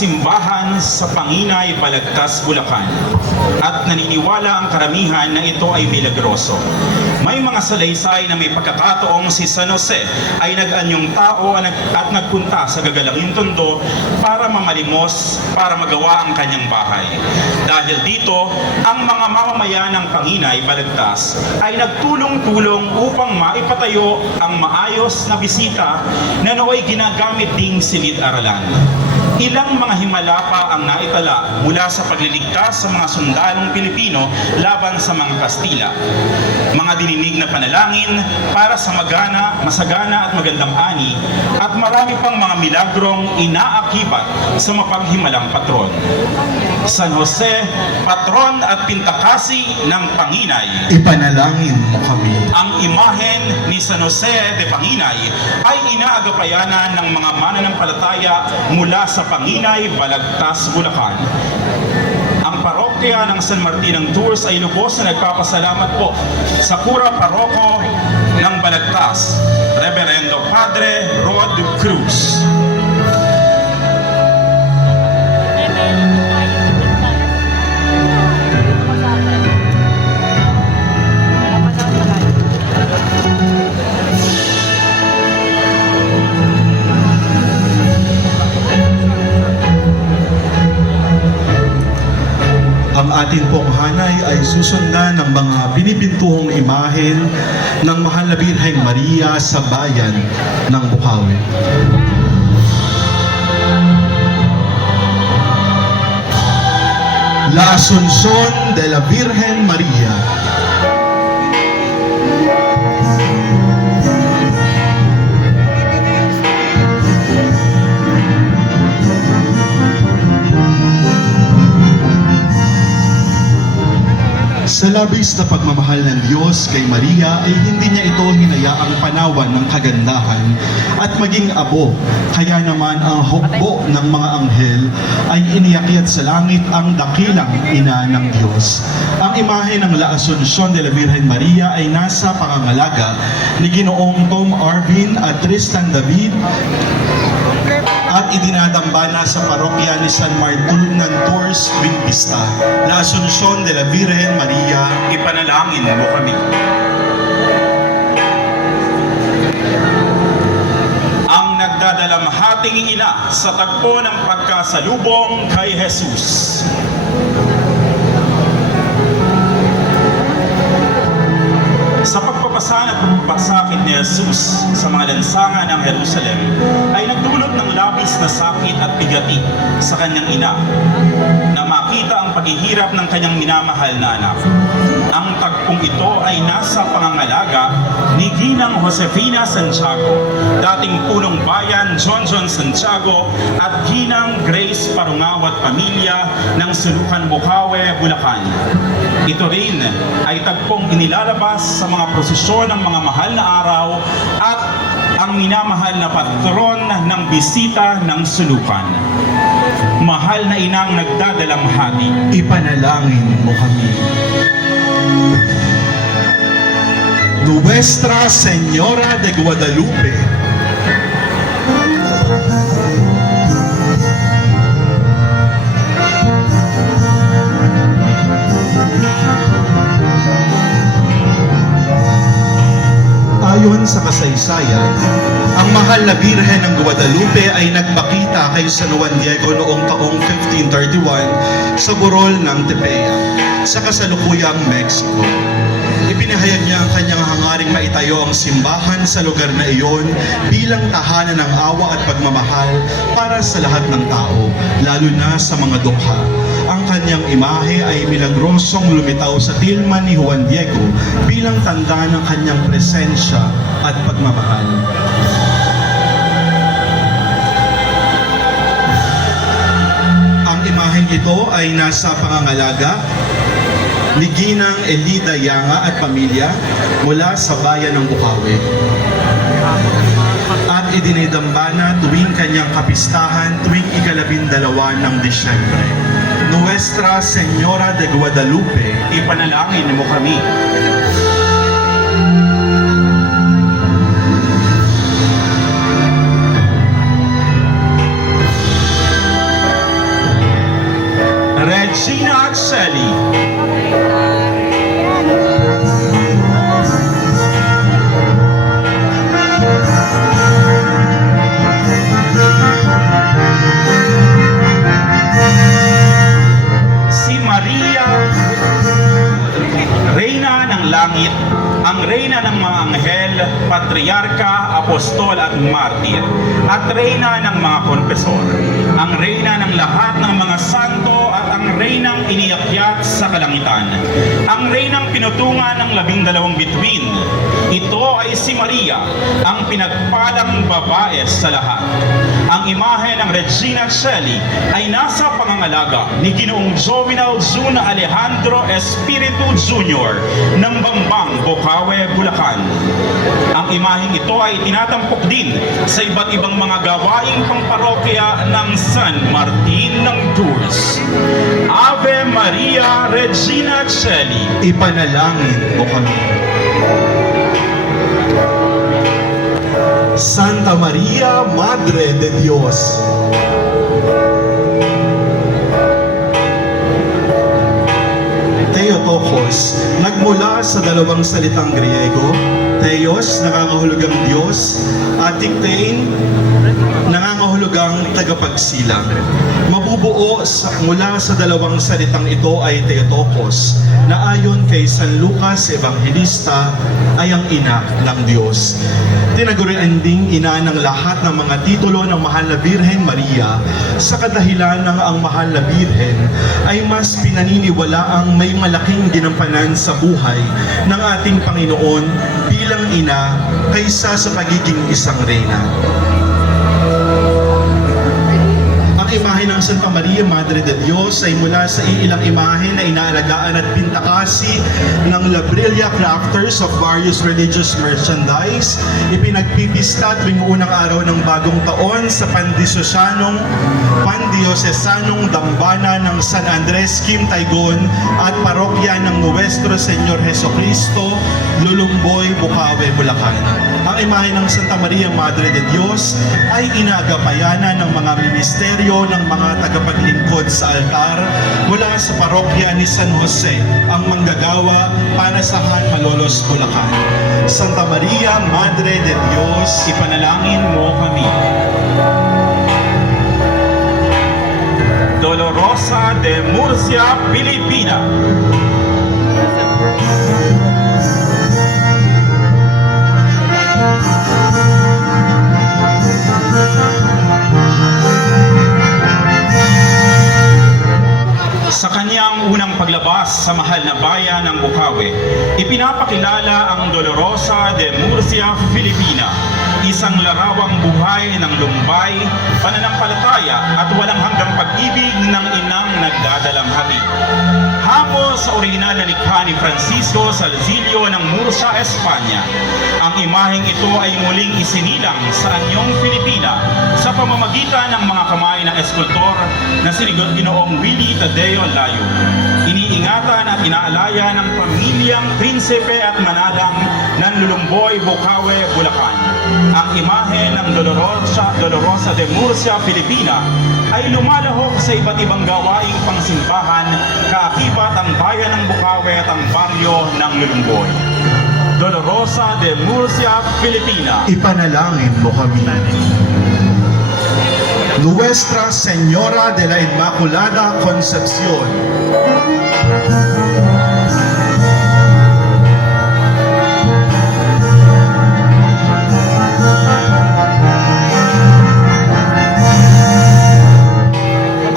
simbahan sa Panginay, Balagtas, Bulacan at naniniwala ang karamihan na ito ay milagroso. May mga salaysay na may pagkakataong si San Jose ay nag-anyong tao at nagpunta sa gagalanging tondo para mamalimos para magawa ang kanyang bahay. Dahil dito, ang mga mamamayan ng Panginay, Balagtas ay nagtulong-tulong upang maipatayo ang maayos na bisita na nooy ginagamit ding silid-aralan. Ilang mga himala pa ang naitala mula sa pagliligtas sa mga sundalong Pilipino laban sa mga Kastila. Mga dininig na panalangin para sa masagana at magandang ani at marami pang mga milagrong inaakibat sa mapaghimalang patron. San Jose, patron at pintakasi ng Panginay. Ipanalangin mo kami. Ang imahen ni San Jose de Panginay ay inaagapayanan ng mga mananampalataya mula sa Panginay, Balagtas, Bulacan. Ang parokya ng San Martin ng Tours ay lubos na nagpapasalamat po sa Kura Paroko ng Balagtas, Reverendo Padre Rod Cruz. Ang atin pong hanay ay susundan ng mga binibintuhong imahen ng Mahal na Birheng Maria sa bayan ng Bukawi. La Asunción de la Virgen María. Sa labis na pagmamahal ng Diyos kay Maria ay hindi niya ito hinayaang panawan ng kagandahan at maging abo. Kaya naman ang hukbo ng mga anghel ay iniakyat sa langit ang dakilang ina ng Diyos. Ang imahe ng La Asunción de la Virgen Maria ay nasa pangangalaga ni Ginoong Tom Arvin at Tristan David at idinadambana sa parokya ni San Martin ng Tours, Pista. La Asunción de la Virgen Maria, Ipanalangin mo kami. Ang nagdadalamhating ina sa tagpo ng pagkasalubong kay Jesus. Sa pagpapasan at pagpapasakit ni Jesus sa mga lansangan ng Jerusalem ay nagdulot ng labis na sakit at bigati sa kanyang ina na makita ang paghihirap ng kanyang minamahal na anak. Ang tagpong ito ay nasa pangangalaga ni Ginang Josefina Santiago, dating punong bayan John Santiago at Ginang Grace Parungao at pamilya ng Sulukan Bukawi, Bulacan. Ito rin ay tagpong inilalabas sa mga prosesyon ng mga mahal na araw at ang minamahal na patron ng bisita ng Sulukan. Mahal na inang nagdadalamhati, ipanalangin mo kami. Nuestra Señora de Guadalupe, ayon sa kasaysayan, ang Mahal na Birhen ng Guadalupe ay nagpakita kay San Juan Diego noong taong 1531 sa burol ng Tepeyac, sa kasalukuyang Mexico. Ipinahayag niya ang kanyang hangaring maitayo ang simbahan sa lugar na iyon bilang tahanan ng awa at pagmamahal para sa lahat ng tao, lalo na sa mga dukha. Ang kanyang imahe ay milagrosong lumitaw sa tilman ni Juan Diego bilang tanda ng kanyang presensya at pagmamahal. Ang imaheng ito ay nasa pangangalaga ni Ginang Elida Yanga at pamilya mula sa bayan ng Bukawi at idinidambana tuwing kanyang kapistahan tuwing ika-12 ng Disyembre. Nuestra Señora de Guadalupe, ipanalangin mo kami. ng langit, ang reyna ng mga anghel, patriarka, apostol at martir, at reyna ng mga konpesor, ang reyna ng lahat ng mga santo at ang reynang iniakyat sa kalangitan, ang reynang pinutungan ng 12 bituin. Ito ay si Maria, ang pinagpalang babae sa lahat. Ang imahe ng Regina Coeli ay nasa pangangalaga ni Ginoong Jovinal Jun Alejandro Espiritu Jr. ng Bambang, Bocaue, Bulacan. Ang imaheng ito ay tinatampok din sa iba't ibang mga gawaing pangparokya ng San Martin ng Tours. Ave Maria Regina Coeli. Ipanalangin mo kami. Santa Maria, Madre de Dios. Theotokos, nagmula sa dalawang salitang Griego, Theos, nangangahulugang Diyos, at Tiktein, nangangahulugang tagapagsilang. Mabubuo mula sa dalawang salitang ito ay Theotokos, na ayon kay San Lucas Evangelista ay ang ina ng Diyos. Tinagurian ding ina ng lahat ng mga titulo ng Mahal na Birhen Maria sa kadahilan ng ang Mahal na Birhen ay mas pinaniniwalaang may malaking ginampanan sa buhay ng ating Panginoon bilang ina kaysa sa pagiging isang reyna. Ang imahe ng Santa Maria, Madre de Dios ay mula sa iilang imahe na inaalagaan at pintakasi ng Labrilla Crafters of various religious merchandise. Ipinagpipista tuwing unang araw ng bagong taon sa Pandiosesanong Dambana ng San Andres, Kim Taygon at parokya ng Nuestro Señor Jesucristo, Lulumboy, Bocaue, Bulacan. Ang imahe ng Santa Maria, Madre de Dios ay inagapayanan ng mga ministeryo ng mga tagapaglingkod sa altar mula sa parokya ni San Jose, ang manggagawa para sa Han Malolos, Bulacan. Santa Maria, Madre de Dios, Ipanalangin mo kami. Dolorosa de Murcia, Pilipina. Sa kanyang unang paglabas sa mahal na bayan ng Bocaue, ipinapakilala ang Dolorosa de Murcia, Filipina, isang larawang buhay ng lumbay, pananampalataya at walang hanggang pag-ibig ng inang nagdadalamhati. Hango sa orihinal na likha ni Francisco Salzillo ng Murcia, Espanya, ang imaheng ito ay muling isinilang sa anyong Filipina sa pamamagitan ng mga kamay ng eskultor na si Ginoong Willie Tadeo Layo. Iniingatan at inaalaya ng pamilyang prinsipe at manalang ng Lulumboy, Bocaue, Bulacan. Ang imahe ng Dolorosa de Murcia, Filipina ay lumalahok sa iba't ibang gawaing pangsimbahan kaakibat ang bayan ng Bocaue at ang baryo ng Lulumboy. Dolorosa de Murcia, Filipina. ipanalangin mo kami. Nuestra Señora de la Inmaculada Concepción.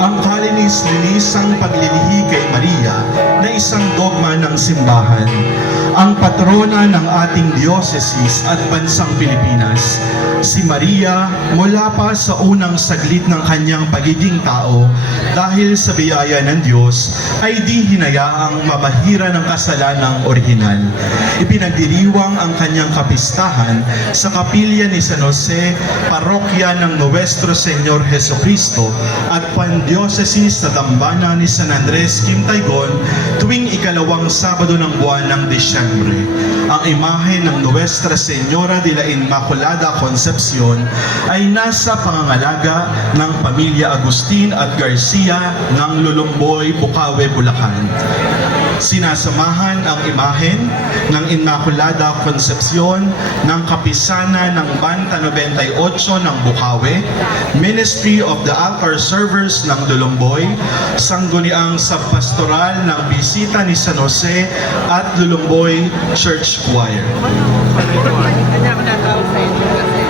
Ang kalinis-linisang paglilihi kay Maria na isang dogma ng simbahan, ang patrona ng ating diocese at bansang Pilipinas. Si Maria, mula pa sa unang saglit ng kanyang pagiging tao, dahil sa biyaya ng Diyos, ay di hinayaang mabahira ng kasalanang orihinal. Ipinagdiriwang ang kanyang kapistahan sa kapilya ni San Jose, parokya ng Nuestro Señor Jesucristo at Pandiocesis sa Dambana ni San Andres, Kim Taygon, tuwing ikalawang Sabado ng buwan ng Disyembre. Ang imahe ng Nuestra Señora de la Inmaculada Concepción ay nasa pangangalaga ng pamilya Agustin at Garcia ng Lulumboy, Bocaue, Bulacan. Sinasamahan ang imahen ng Inmaculada Concepcion ng Kapisana ng Banta 98 ng Bukawi, Ministry of the Altar Servers ng Lulumboy, Sangguniang Subpastoral ng Bisita ni San Jose at Lulumboy Church Choir. Kanya ako natawag sa inyo kasi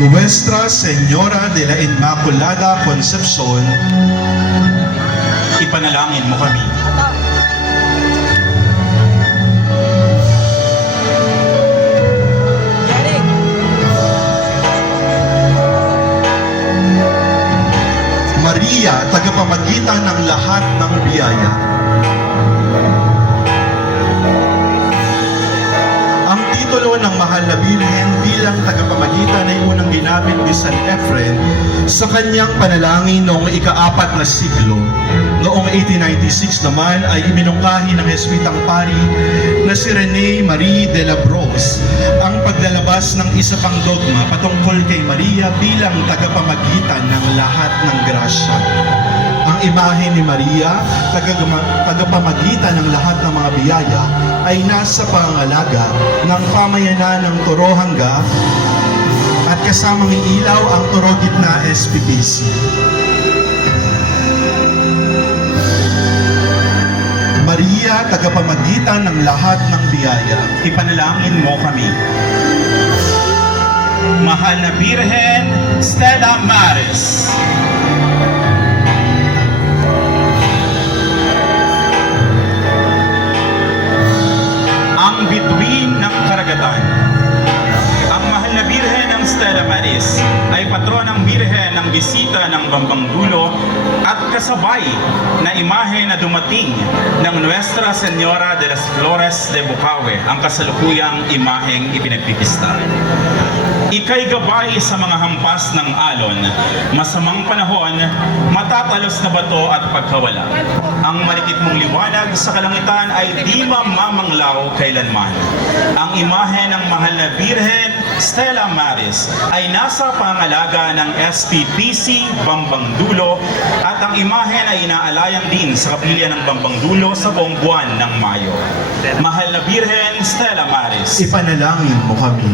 Nuestra Señora de la Inmaculada Concepcion, Ipanalangin mo kami. Maria, tagapamagitan ng lahat ng biyaya. Ang titulo ng Mahal na Birhen bilang tagapamagitan ay unang ginamit ni San Efren sa kanyang panalangin noong ika-4 na siglo. Noong 1896 naman ay iminungkahi ng Jesuitang pari na si Rene Marie de la Brosse ang paglalabas ng isa pang dogma patungkol kay Maria bilang tagapamagitan ng lahat ng grasya. Ang imahe ni Maria, tagapamagitan ng lahat ng mga biyaya, ay nasa pangangalaga ng pamayanan ng Torohanga at kasamang ilaw ang Toro Gitna SPPC. Maria, tagapamagitan ng lahat ng biyaya. Ipanalangin mo kami. Mahal na Birhen Stella Maris, ang bituin ng karagatan. Ang mahal na Birhen ng Stella Maris ay patronang Birhen ng Bisita ng Bambangdulo at kasabay na imahe na dumating ng Nuestra Señora de las Flores de Bukawi, ang kasalukuyang imaheng ipinagpipista. Ika'y gabay sa mga hampas ng alon, masamang panahon, matatalos na bato at pagkawala. Ang malikit mong liwanag sa kalangitan ay di mamamanglaw kailanman. Ang imahe ng mahal na Birhen Stella Maris ay nasa pangalaga ng SPPC Bambangdulo at ang imahe ay inaalayang din sa kapilya ng Bambangdulo sa buong buwan ng Mayo. Mahal na Birhen Stella Maris, Ipanalangin mo kami.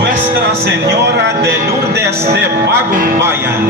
Nuestra Señora de Lourdes de Bagong Bayan,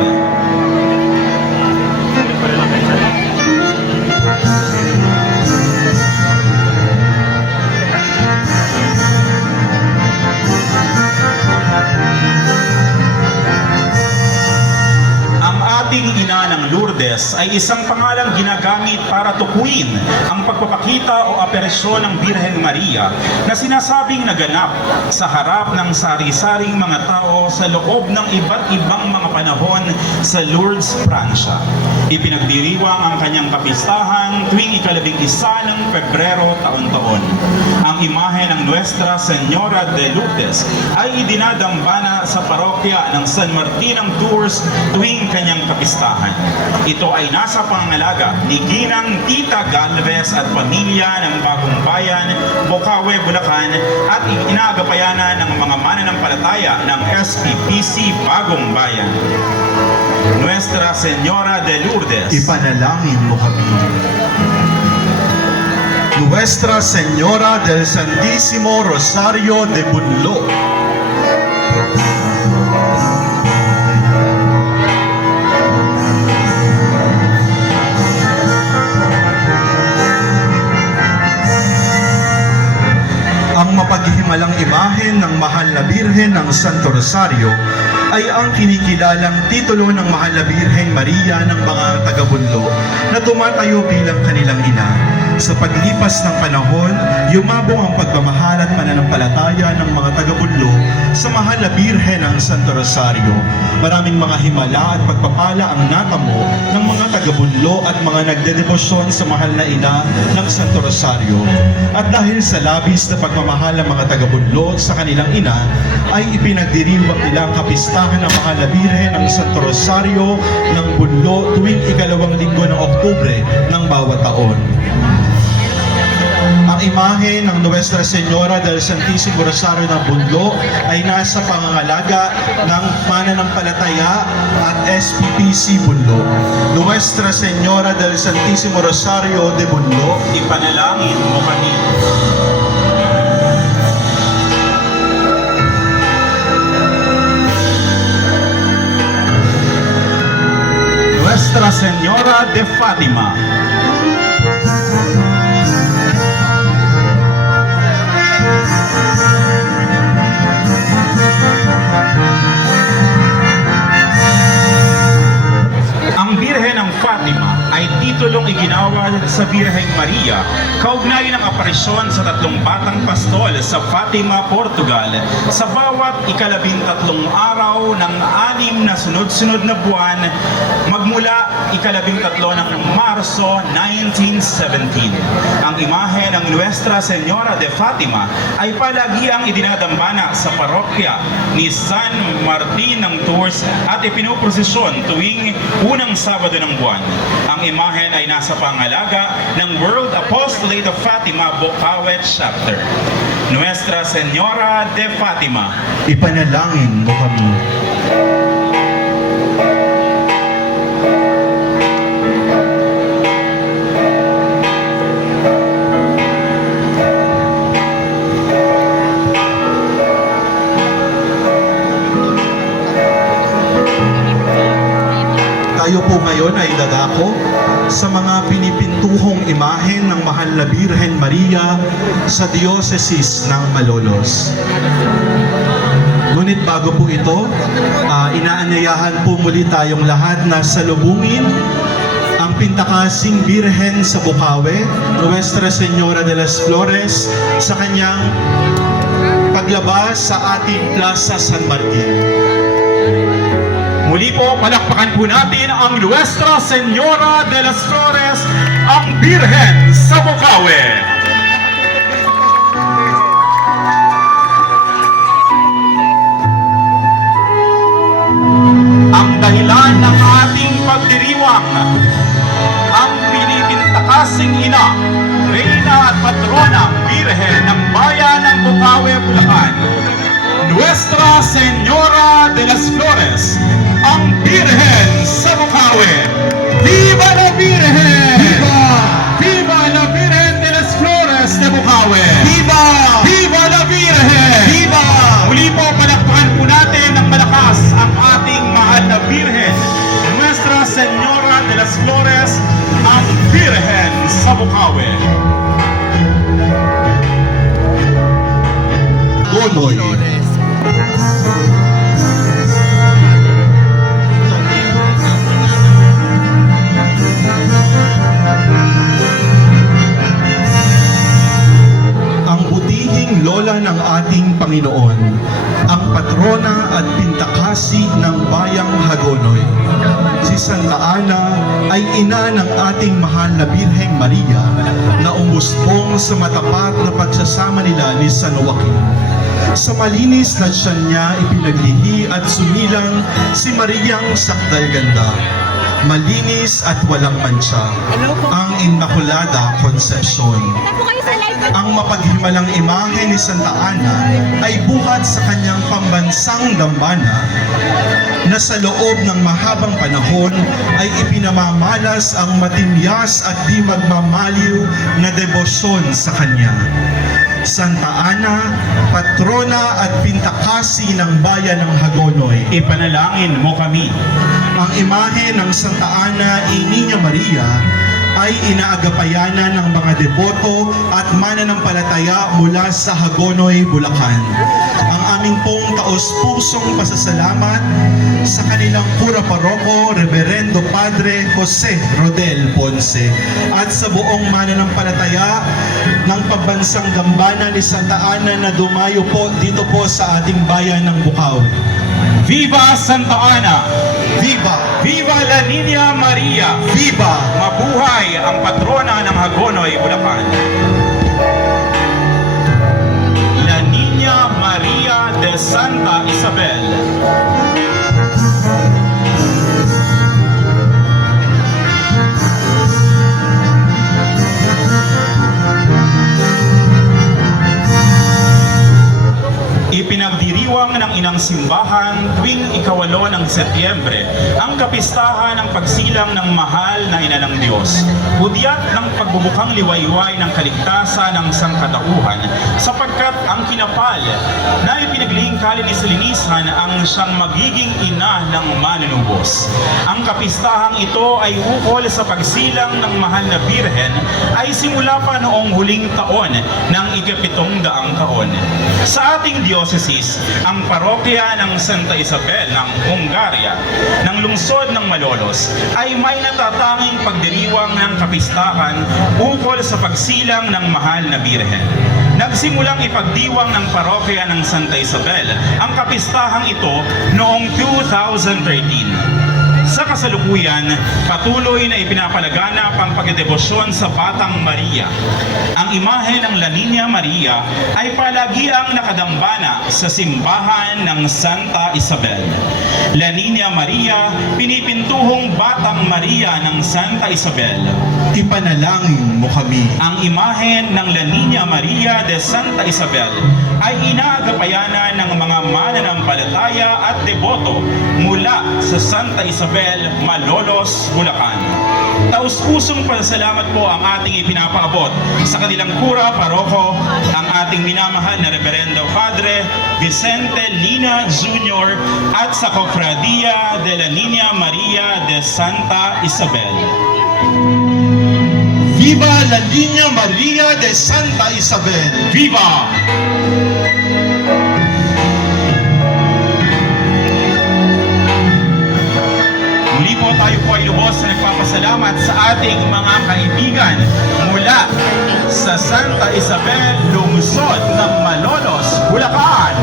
ang ating ina ng Lourdes ay isang pangalang ginagamit para tukuyin ang pagpapakita o aperesyon ng Birhen Maria na sinasabing naganap sa harap ng sari-saring mga tao sa loob ng iba't ibang mga panahon sa Lourdes, Pransya. Ipinagdiriwang ang kanyang kapistahan tuwing ika-11 ng Pebrero taon-taon. Ang imahe ng Nuestra Señora de Lourdes ay idinadambana sa parokya ng San Martin ng Tours tuwing kanyang kapistahan. Ito ay nasa pangangalaga ni Ginang Tita Galvez at pamilya ng Bagong Bayan, Bukawi, Bulacan at inaagapayanan ng mga mananampalataya ng SPPC Bagong Bayan. Nuestra Señora de Lourdes, Ipanalangin mo kami. Nuestra Señora del Santísimo Rosario de Bunlo, ang mapaghihimalang imahen ng Birhen ng Santo Rosario ay ang kinikilalang titulo ng Mahal na Birheng Maria ng mga taga-Bunlo na tumatayo bilang kanilang ina. Sa paglipas ng panahon, yumabong ang pagmamahal at pananampalataya ng mga taga-Bunlo sa Mahal na Birhen ng Santo Rosario. Maraming mga himala at pagpapala ang natamo ng mga taga-Bunlo at mga nagdedebosyon sa Mahal na Ina ng Santo Rosario. At dahil sa labis na pagmamahal ng mga taga-Bunlo sa kanilang ina, ay ipinagdiriwang nila ang kapistahan ng Mahal na Birhen ng Santo Rosario ng Bunlo tuwing ikalawang linggo ng Oktubre ng bawat taon. Ang imahe ng Nuestra Señora del Santísimo Rosario ng Bunlo ay nasa pangangalaga ng Mananampalataya at SPPC Bunlo. Nuestra Señora del Santísimo Rosario de Bunlo, Ipanalangin mo kami. Nuestra Señora de Fatima, ang Birhen ng Fatima ay titulong iginawa sa Birheng Maria kaugnay ng aparisyon sa tatlong batang pastol sa Fatima, Portugal sa bawat ikalabintatlong araw ng 6 na sunod-sunod na buwan magmula ikalabintatlo ng Marso 1917. Ang imahe ng Nuestra Señora de Fatima ay palagi ang idinadambana sa parokya ni San Martin ng Tours at ipinuprosesyon tuwing unang Sabado ng buwan. Ang imahen ay nasa pangalaga ng World Apostolate of Fatima, Bocaue Chapter. Nuestra Señora de Fatima, ipanalangin mo kami. Tayo po ngayon ay dadako sa mga pinipintuhong imahen ng Mahal na Birhen Maria sa Diocese ng Malolos. Ngunit bago po ito, inaanyayahan po muli tayong lahat na salubungin ang pintakasing Birhen sa Bocaue, Nuestra Señora de las Flores, sa kanyang paglabas sa ating Plaza San Martin. muli po palakpakan po natin ang Nuestra Señora de las Flores, ang Birhen sa Bocaue. Ang dahilan ng ating pagdiriwang, ang pinipintakasing ina, reyna at patrona, Birhen ng bayan ng Bocaue, Bulacan, Nuestra Señora de las Flores, ang Birhen sa Bocaue. Viva la Virgen! Viva! Viva la Virgen de las Flores de Bocaue! Viva! Viva la Virgen! Viva! Muli po palakpakan po natin ng malakas ang ating mahal na Birhen, Nuestra Señora de las Flores, ang Birhen sa Bocaue. Gonoy. Ang butihing lola ng ating Panginoon, ang patrona at pintakasi ng bayang Hagonoy. Si Santa Ana ay ina ng ating mahal na Birheng Maria na umusbong sa matapat na pagsasama nila ni San Joaquin. Sa malinis na tiyan niya ipinaglihi at sumilang si Mariang Sakdalganda. Malinis at walang mancha, ang Immaculada Concepcion. Ang mapaghimalang imahe ni Santa Ana ay buhat sa kanyang pambansang dambana na sa loob ng mahabang panahon ay ipinamamalas ang matimyas at di magmamaliw na debosyon sa kanya. Santa Ana, patrona at pintakasi ng bayan ng Hagonoy. Ipanalangin mo kami. Ang imahe ng Santa Ana y Niña Maria ay inaagapayanan ng mga deboto at mananampalataya mula sa Hagonoy, Bulacan. Ang aming pong taos-pusong pasasalamat sa kanilang pura paroko, Reverendo Padre Jose Rodel Ponce, at sa buong mananampalataya ng pagbansang Dambana ni Santa Ana na dumayo po dito po sa ating bayan ng Bukawi. Viva Santa Ana! Viva! Viva La Niña Maria! Viva! Mabuhay ang patrona ng Hagonoy, Bulacan! La Niña Maria de Santa Isabel. Ipinagdiriwang ng inang simbahan tuwing ikawalo ng Setyembre ang kapistahan ng pagsilang ng mahal na ina ng Diyos. Hudyat ng pagbubukang liwayway ng kaligtasan ng sangkatauhan sapagkat ang kinapal na ipinaglingkali ni Salinisan ang siyang magiging ina ng manunubos. Ang kapistahang ito ay ukol sa pagsilang ng mahal na birhen ay simula pa noong huling taon ng ika-700 taon. Sa ating diocese, ang parokya ng Santa Isabel ng Hungaria ng lungsod ng Malolos ay may natatanging pagdiriwang ng kapistahan ukol sa pagsilang ng mahal na birhen. Nagsimulang ipagdiwang ng parokya ng Santa Isabel ang kapistahang ito noong 2013. Sa kasalukuyan, patuloy na ipinapalaganap ang pagdedebosyon sa Batang Maria. Ang imahe ng La Niña Maria ay palagiang nakadambana sa simbahan ng Santa Isabel. La Niña Maria, pinipintuhong Batang Maria ng Santa Isabel. Ipanalangin mo kami. Ang imahe ng La Niña Maria de Santa Isabel ay inaagapayanan ng mga mananampalataya at deboto mula sa Santa Isabel, Malolos, Bulacan. Taus-pusong pasasalamat po ang ating ipinapaabot sa kanilang kura paroko, ang ating minamahal na Reverendo Padre Vicente Lina Jr. at sa Cofradia de la Niña Maria de Santa Isabel. Viva la Niña Maria de Santa Isabel! Viva! Muli po tayo po ay lubos na nagpapasalamat sa ating mga kaibigan mula sa Santa Isabel, lungsod ng Malolos, Bulacan.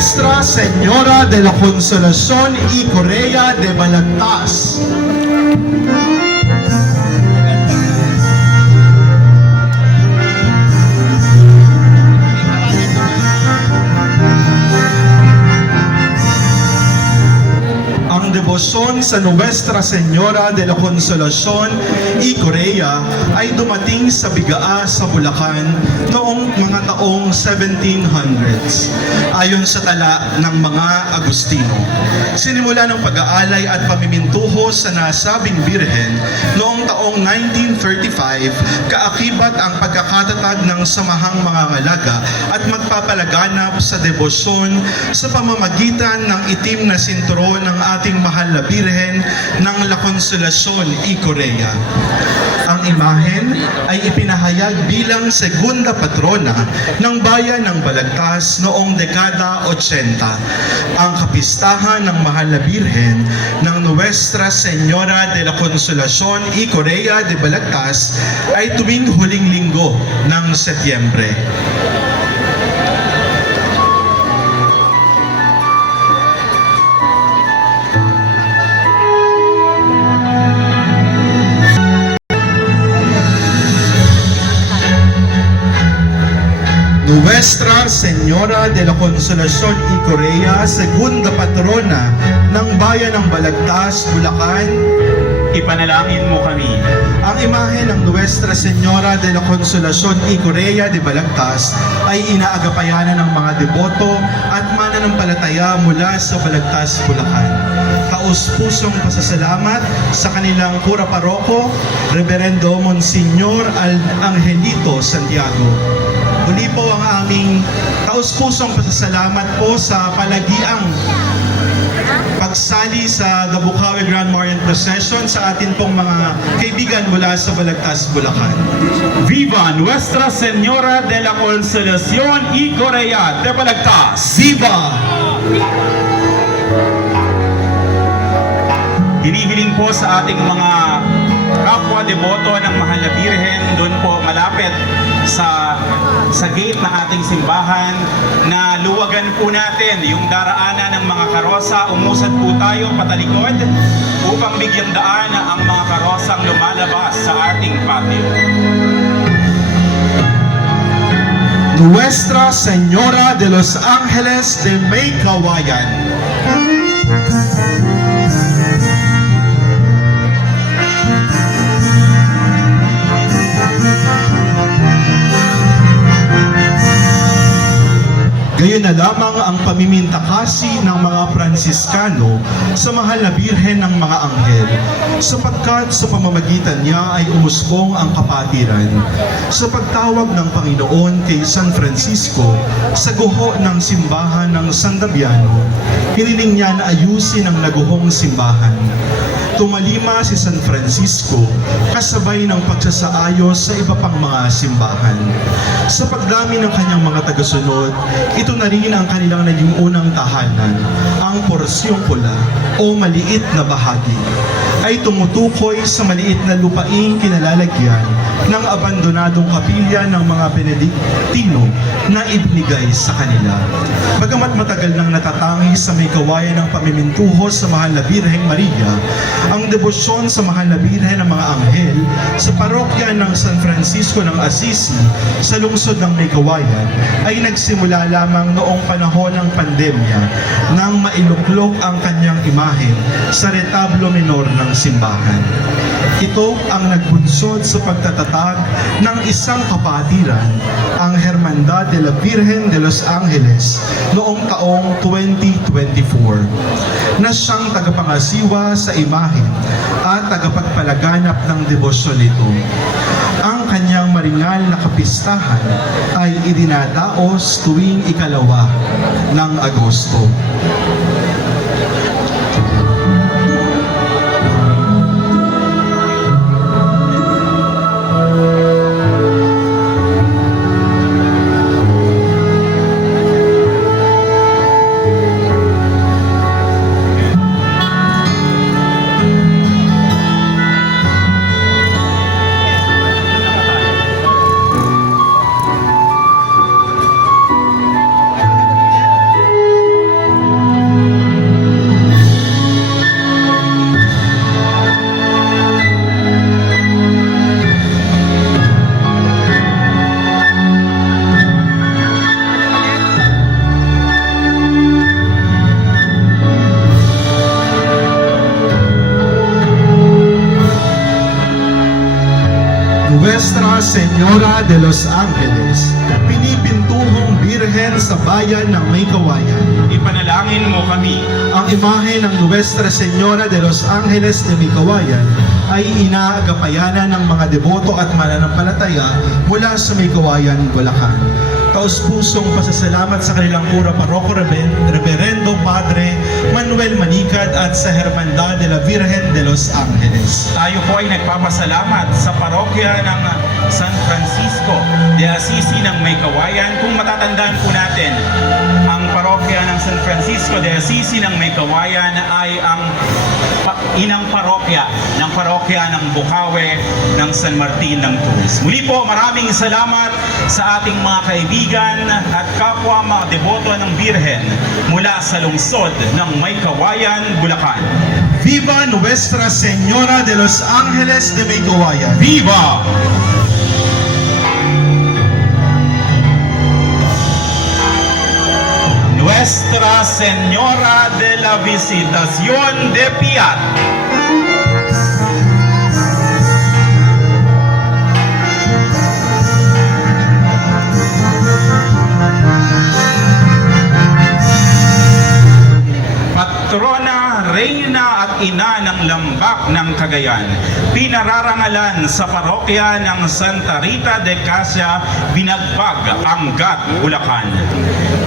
Nuestra Señora de la Consolación y Correa de Balagtas. Ang debosyon sa Nuestra Señora de la Consolación y Correa ay dumating sa Bigaa sa Bulacan noong mga taong 1700s. Ayon sa tala ng mga Agustino, sinimula ng pag-aalay at pamimintuho sa nasabing birhen noong taong 1935, kaakibat ang pagkakatatag ng samahang mga ngalaga at magpapalaganap sa debosyon sa pamamagitan ng itim na sinturon ng ating mahal na birhen ng La Consolación y Correa. Ang imahen ay ipinahayag bilang segunda patrona ng bayan ng Balagtas noong dekada 80. Ang kapistahan ng mahal na birhen ng Nuestra Señora de la Consolación y Correa de Balagtas ay tuwing huling linggo ng Setyembre. Nuestra Señora de la Consolación y Correa, segunda patrona ng bayan ng Balagtas, Bulacan, Ipanalangin mo kami. Ang imahe ng Nuestra Señora de la Consolacion y Correa de Balagtas ay inaagapayanan ng mga deboto at mananampalataya mula sa Balagtas, Bulacan. Taos-pusong pasasalamat sa kanilang kura paroko, Reverendo Monsignor Angelito Santiago. Muli po ang aming taos-pusong pasasalamat po sa palagiang pagsali sa The Bukawi Grand Marian Procession sa atin pong mga kaibigan mula sa Balagtas, Bulacan. Viva Nuestra Señora de la Consolacion y Correa de Balagtas! Viva! Hinihiling po sa ating mga kapwa deboto ng Mahal na Birhen, doon po malapit sa gate ng ating simbahan, na luwagan po natin yung daraanan ng mga karosa. Umusad po tayo patalikod upang bigyan daan ang mga karosang lumalabas sa ating patio. Nuestra Señora de los Ángeles de May Kawayan. Gayon na lamang ang pamimintakasi ng mga Pransiskano sa Mahal na Birhen ng mga Anghel, sapagkat sa pamamagitan niya ay umusbong ang kapatiran. Sa pagtawag ng Panginoon kay San Francisco sa guho ng simbahan ng San Damiano, hiniling niya na ayusin ang naguhong simbahan. Tumalima si San Francisco kasabay ng pagsasaayos sa iba pang mga simbahan. Sa pagdami ng kanyang mga tagasunod, ito na rin ang kanilang naging unang tahanan. Ang porsyong pula o maliit na bahagi ay tumutukoy sa maliit na lupaing kinalalagyan ng abandonadong kapilya ng mga Benediktino na ibinigay sa kanila. Bagamat matagal nang natatangi sa may kawayan ng pamimintuho sa Mahal na Birheng Maria, ang debosyon sa Mahal na Birhen ng mga Anghel sa parokya ng San Francisco ng Assisi sa lungsod ng May Kawayan ay nagsimula lamang noong panahon ng pandemya nang mailuklok ang kanyang imahe sa retablo minor ng simbahan. Ito ang nagbunsod sa pagtatatag ng isang kapatiran, ang Hermandad de la Virgen de los Angeles, noong taong 2024, na siyang tagapangasiwa sa imahe at tagapagpalaganap ng debosyon nito. Ang kanyang maringal na kapistahan ay idinadaos tuwing 2 ng Agosto. Nuestra Señora de los Ángeles, pinipintuhong Birhen sa bayan ng May Kawayan. Ipanalangin mo kami. Ang imahe ng Nuestra Señora de los Ángeles de May Kawayan ay inaagapayanan ng mga deboto at mananampalataya mula sa May Kawayan, Bulacan. Taos-pusong pasasalamat sa kanilang kura paroko Reverendo Padre Manuel Manicad at sa Hermandad de la Virgen de los Ángeles. Tayo po ay nagpapasalamat sa parokya ng San Francisco de Assisi ng May Kawayan. Kung matatandaan po natin, ang parokya ng San Francisco de Assisi ng May Kawayan ay ang inang parokya ng Bukawi ng San Martin ng Tours. Muli po, maraming salamat sa ating mga kaibigan at kapwa mga deboto ng Birhen mula sa lungsod ng May Kawayan, Bulacan. Viva Nuestra Señora de los Ángeles de May Kawayan! Viva! Nuestra Señora de la Visitación de Piat. ina ng Lambak ng Cagayan. Pinararangalan sa parokya ng Santa Rita de Casia, Binagbag, Angat, Bulacan.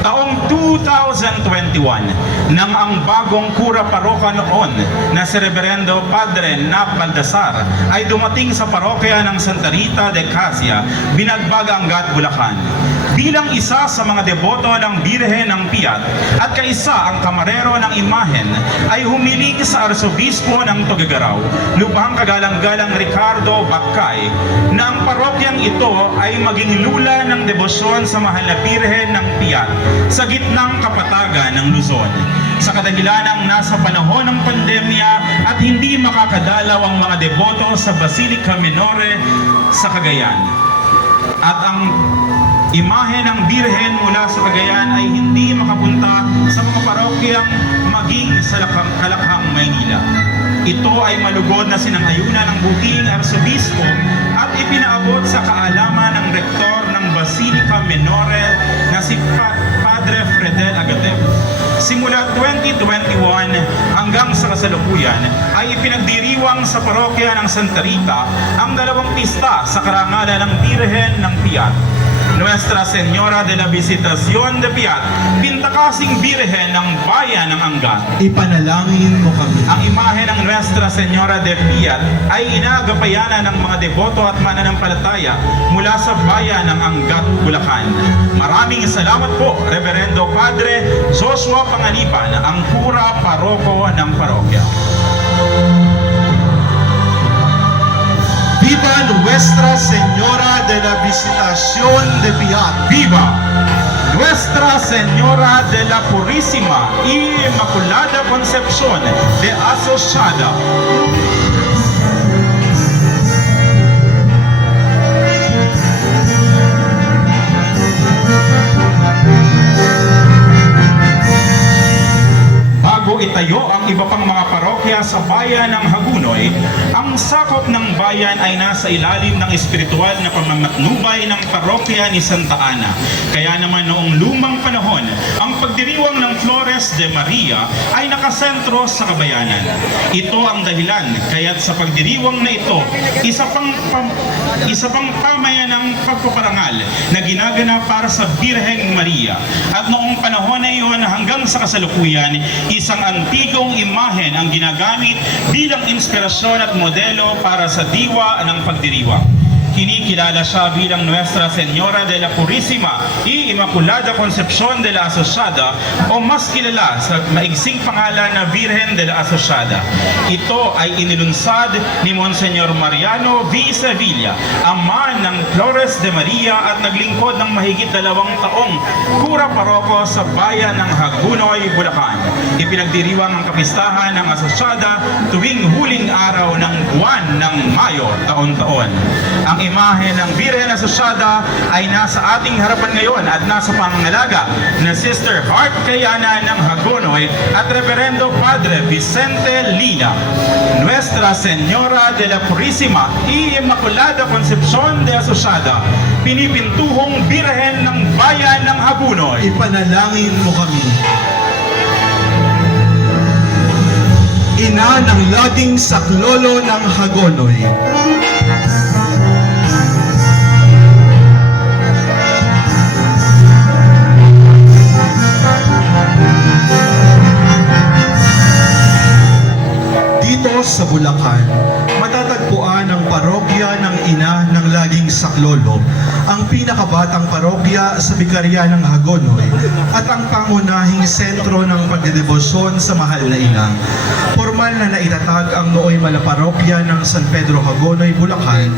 Taong 2021, nang ang bagong kura paroka noon na si Reverendo Padre Nap Baldasar ay dumating sa parokya ng Santa Rita de Casia, Binagbag, Angat, Bulacan. Bilang isa sa mga deboto ng Birhen ng Piat at kaisa ang kamarero ng imahen, ay humiling sa Arsobispo ng Tuguegarao, Lubhang Kagalang-galang Ricardo Bakay, na ang parokyang ito ay maging lula ng debosyon sa mahal na Birhen ng Piat sa gitnang kapatagan ng Luzon. Sa kadahilanang nasa panahon ng pandemya at hindi makakadalaw ang mga deboto sa Basilica Minore sa Cagayan. At ang imahe ng Birhen mula sa Cagayan ay hindi makapunta sa mga parokyang maging sa Kalakhang, Maynila. Ito ay malugod na sinangayunan ng buting Arsobispo at ipinaabot sa kaalaman ng rektor ng Basilica Minore na si Padre Fredel Agatep. Simula 2021 hanggang sa kasalukuyan ay ipinagdiriwang sa parokya ng Santa Rita ang dalawang pista sa karangalan ng Birhen ng Piat. Nuestra Señora de la Visitación de Piat, pintakasing Birhen ng bayan ng Angat. Ipanalangin mo kami. Ang imahe ng Nuestra Señora de Piat ay inagapayanan ng mga deboto at mananampalataya mula sa bayan ng Angat, Bulacan. Maraming salamat po, Reverendo Padre Joshua Panganiban, ang kura paroko ng parokya. Viva Nuestra Señora de la Visitación de Piat. Viva Nuestra Señora de la Purísima y Inmaculada Concepción de Asociada. Bago itayo ang iba pang mga parokya sa bayan ng Hagunoy, ang sakop ng bayan ay nasa ilalim ng espiritual na pamamatnubay ng parokya ni Santa Ana. Kaya naman noong lumang panahon, ang pagdiriwang ng Flores de Maria ay nakasentro sa kabayanan. Ito ang dahilan kaya't sa pagdiriwang na ito, isa pang pamayanang pagpaparangal na ginagana para sa Birheng Maria. At noong panahon na iyon hanggang sa kasalukuyan, isang antigong imahen ang ginagamit bilang inspirasyon at modelo para sa diwa ng pagdiriwang. Kinikilala siya bilang Nuestra Señora de la Purísima y Inmaculada Concepción de la Asociada o mas kilala sa maigsing pangalan na Virgen de la Asociada. Ito ay inilunsad ni Monseñor Mariano V. Sevilla, ama ng Flores de Maria at naglingkod ng mahigit 2 taong kura paroko sa bayan ng Hagunoy, Bulacan. Ipinagdiriwang ang kapistahan ng Asociada tuwing huling araw ng buwan ng Mayo taon-taon. Ang imahe ng Birhen Asociada ay nasa ating harapan ngayon at nasa pangangalaga na Sister Heart Kayana ng Hagonoy at Reverendo Padre Vicente Lina. Nuestra Señora de la Purísima y Inmaculada Concepción de Asociada, pinipintuhong Birhen ng bayan ng Hagonoy. Ipanalangin mo kami. Ina ng laging saklolo ng Hagonoy, sa Bulacan, matatagpuan ang parokya ng Ina ng Laging Saklolo, ang pinakabatang parokya sa Bikarya ng Hagonoy at ang pangunahing sentro ng pagdedebosyon sa mahal na ina. Formal na naitatag ang nooy malaparokya ng San Pedro Hagonoy, Bulacan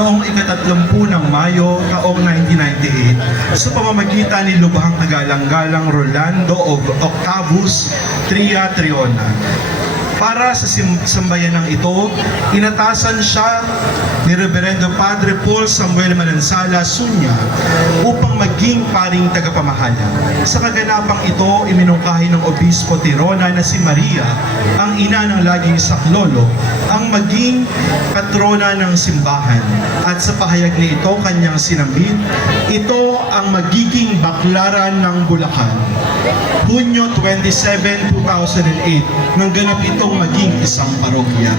noong ika-30 ng Mayo taong 1998 sa pamamagitan ni Lubhang Kagalang-galang Rolando Octavus Tria Triona. Para sa sambayanang ito, inatasan siya ni Reverendo Padre Paul Samuel Manansala Sunya upang maging paring tagapamahala. Sa kaganapang ito, iminungkahi ng Obispo Tirona na si Maria, ang ina ng laging saklolo, ang maging patrona ng simbahan. At sa pahayag na ito, kanyang sinambit, ito ang magiging baklaran ng Bulacan. Hunyo 27, 2008, nang ganap ito itong maging isang parokya.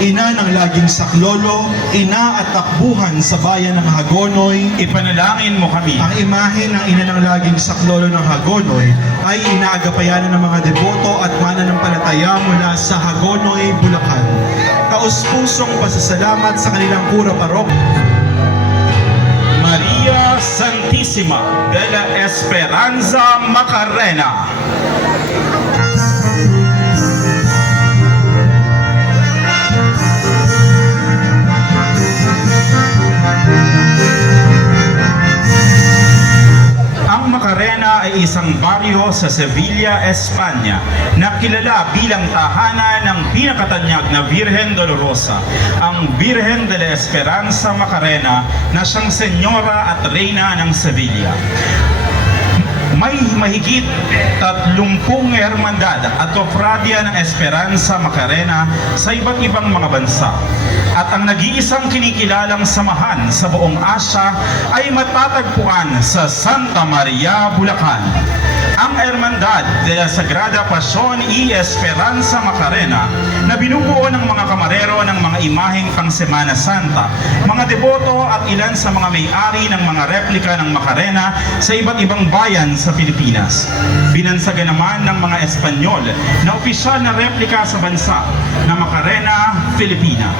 Ina ng laging saklolo, ina at takbuhan sa bayan ng Hagonoy, Ipanalangin mo kami. ang imahe ng ina ng laging saklolo ng Hagonoy ay inaagapayanan ng mga deboto at mananampalataya mula sa Hagonoy, Bulacan. Taos-pusong pasasalamat sa kanilang pura parok. Maria Santissima de la Esperanza Macarena. Ang Macarena ay isang baryo sa Sevilla, Espanya na kilala bilang tahanan ng pinakatanyag na Virgen Dolorosa, ang Virgen de la Esperanza Macarena na siyang senyora at reyna ng Sevilla. May mahigit 30 hermandad at kofradya ng Esperanza Macarena sa iba't ibang mga bansa. At ang nag-iisang kinikilalang samahan sa buong Asya ay matatagpuan sa Santa Maria, Bulacan. Ang Hermandad de la Sagrada Pasión y Esperanza Macarena na binubuo ng mga kamarero ng mga imaheng pang Semana Santa, mga deboto at ilan sa mga may-ari ng mga replika ng Macarena sa iba't ibang bayan sa Pilipinas. Binansagan naman ng mga Espanyol na opisyal na replika sa bansa na Macarena Filipina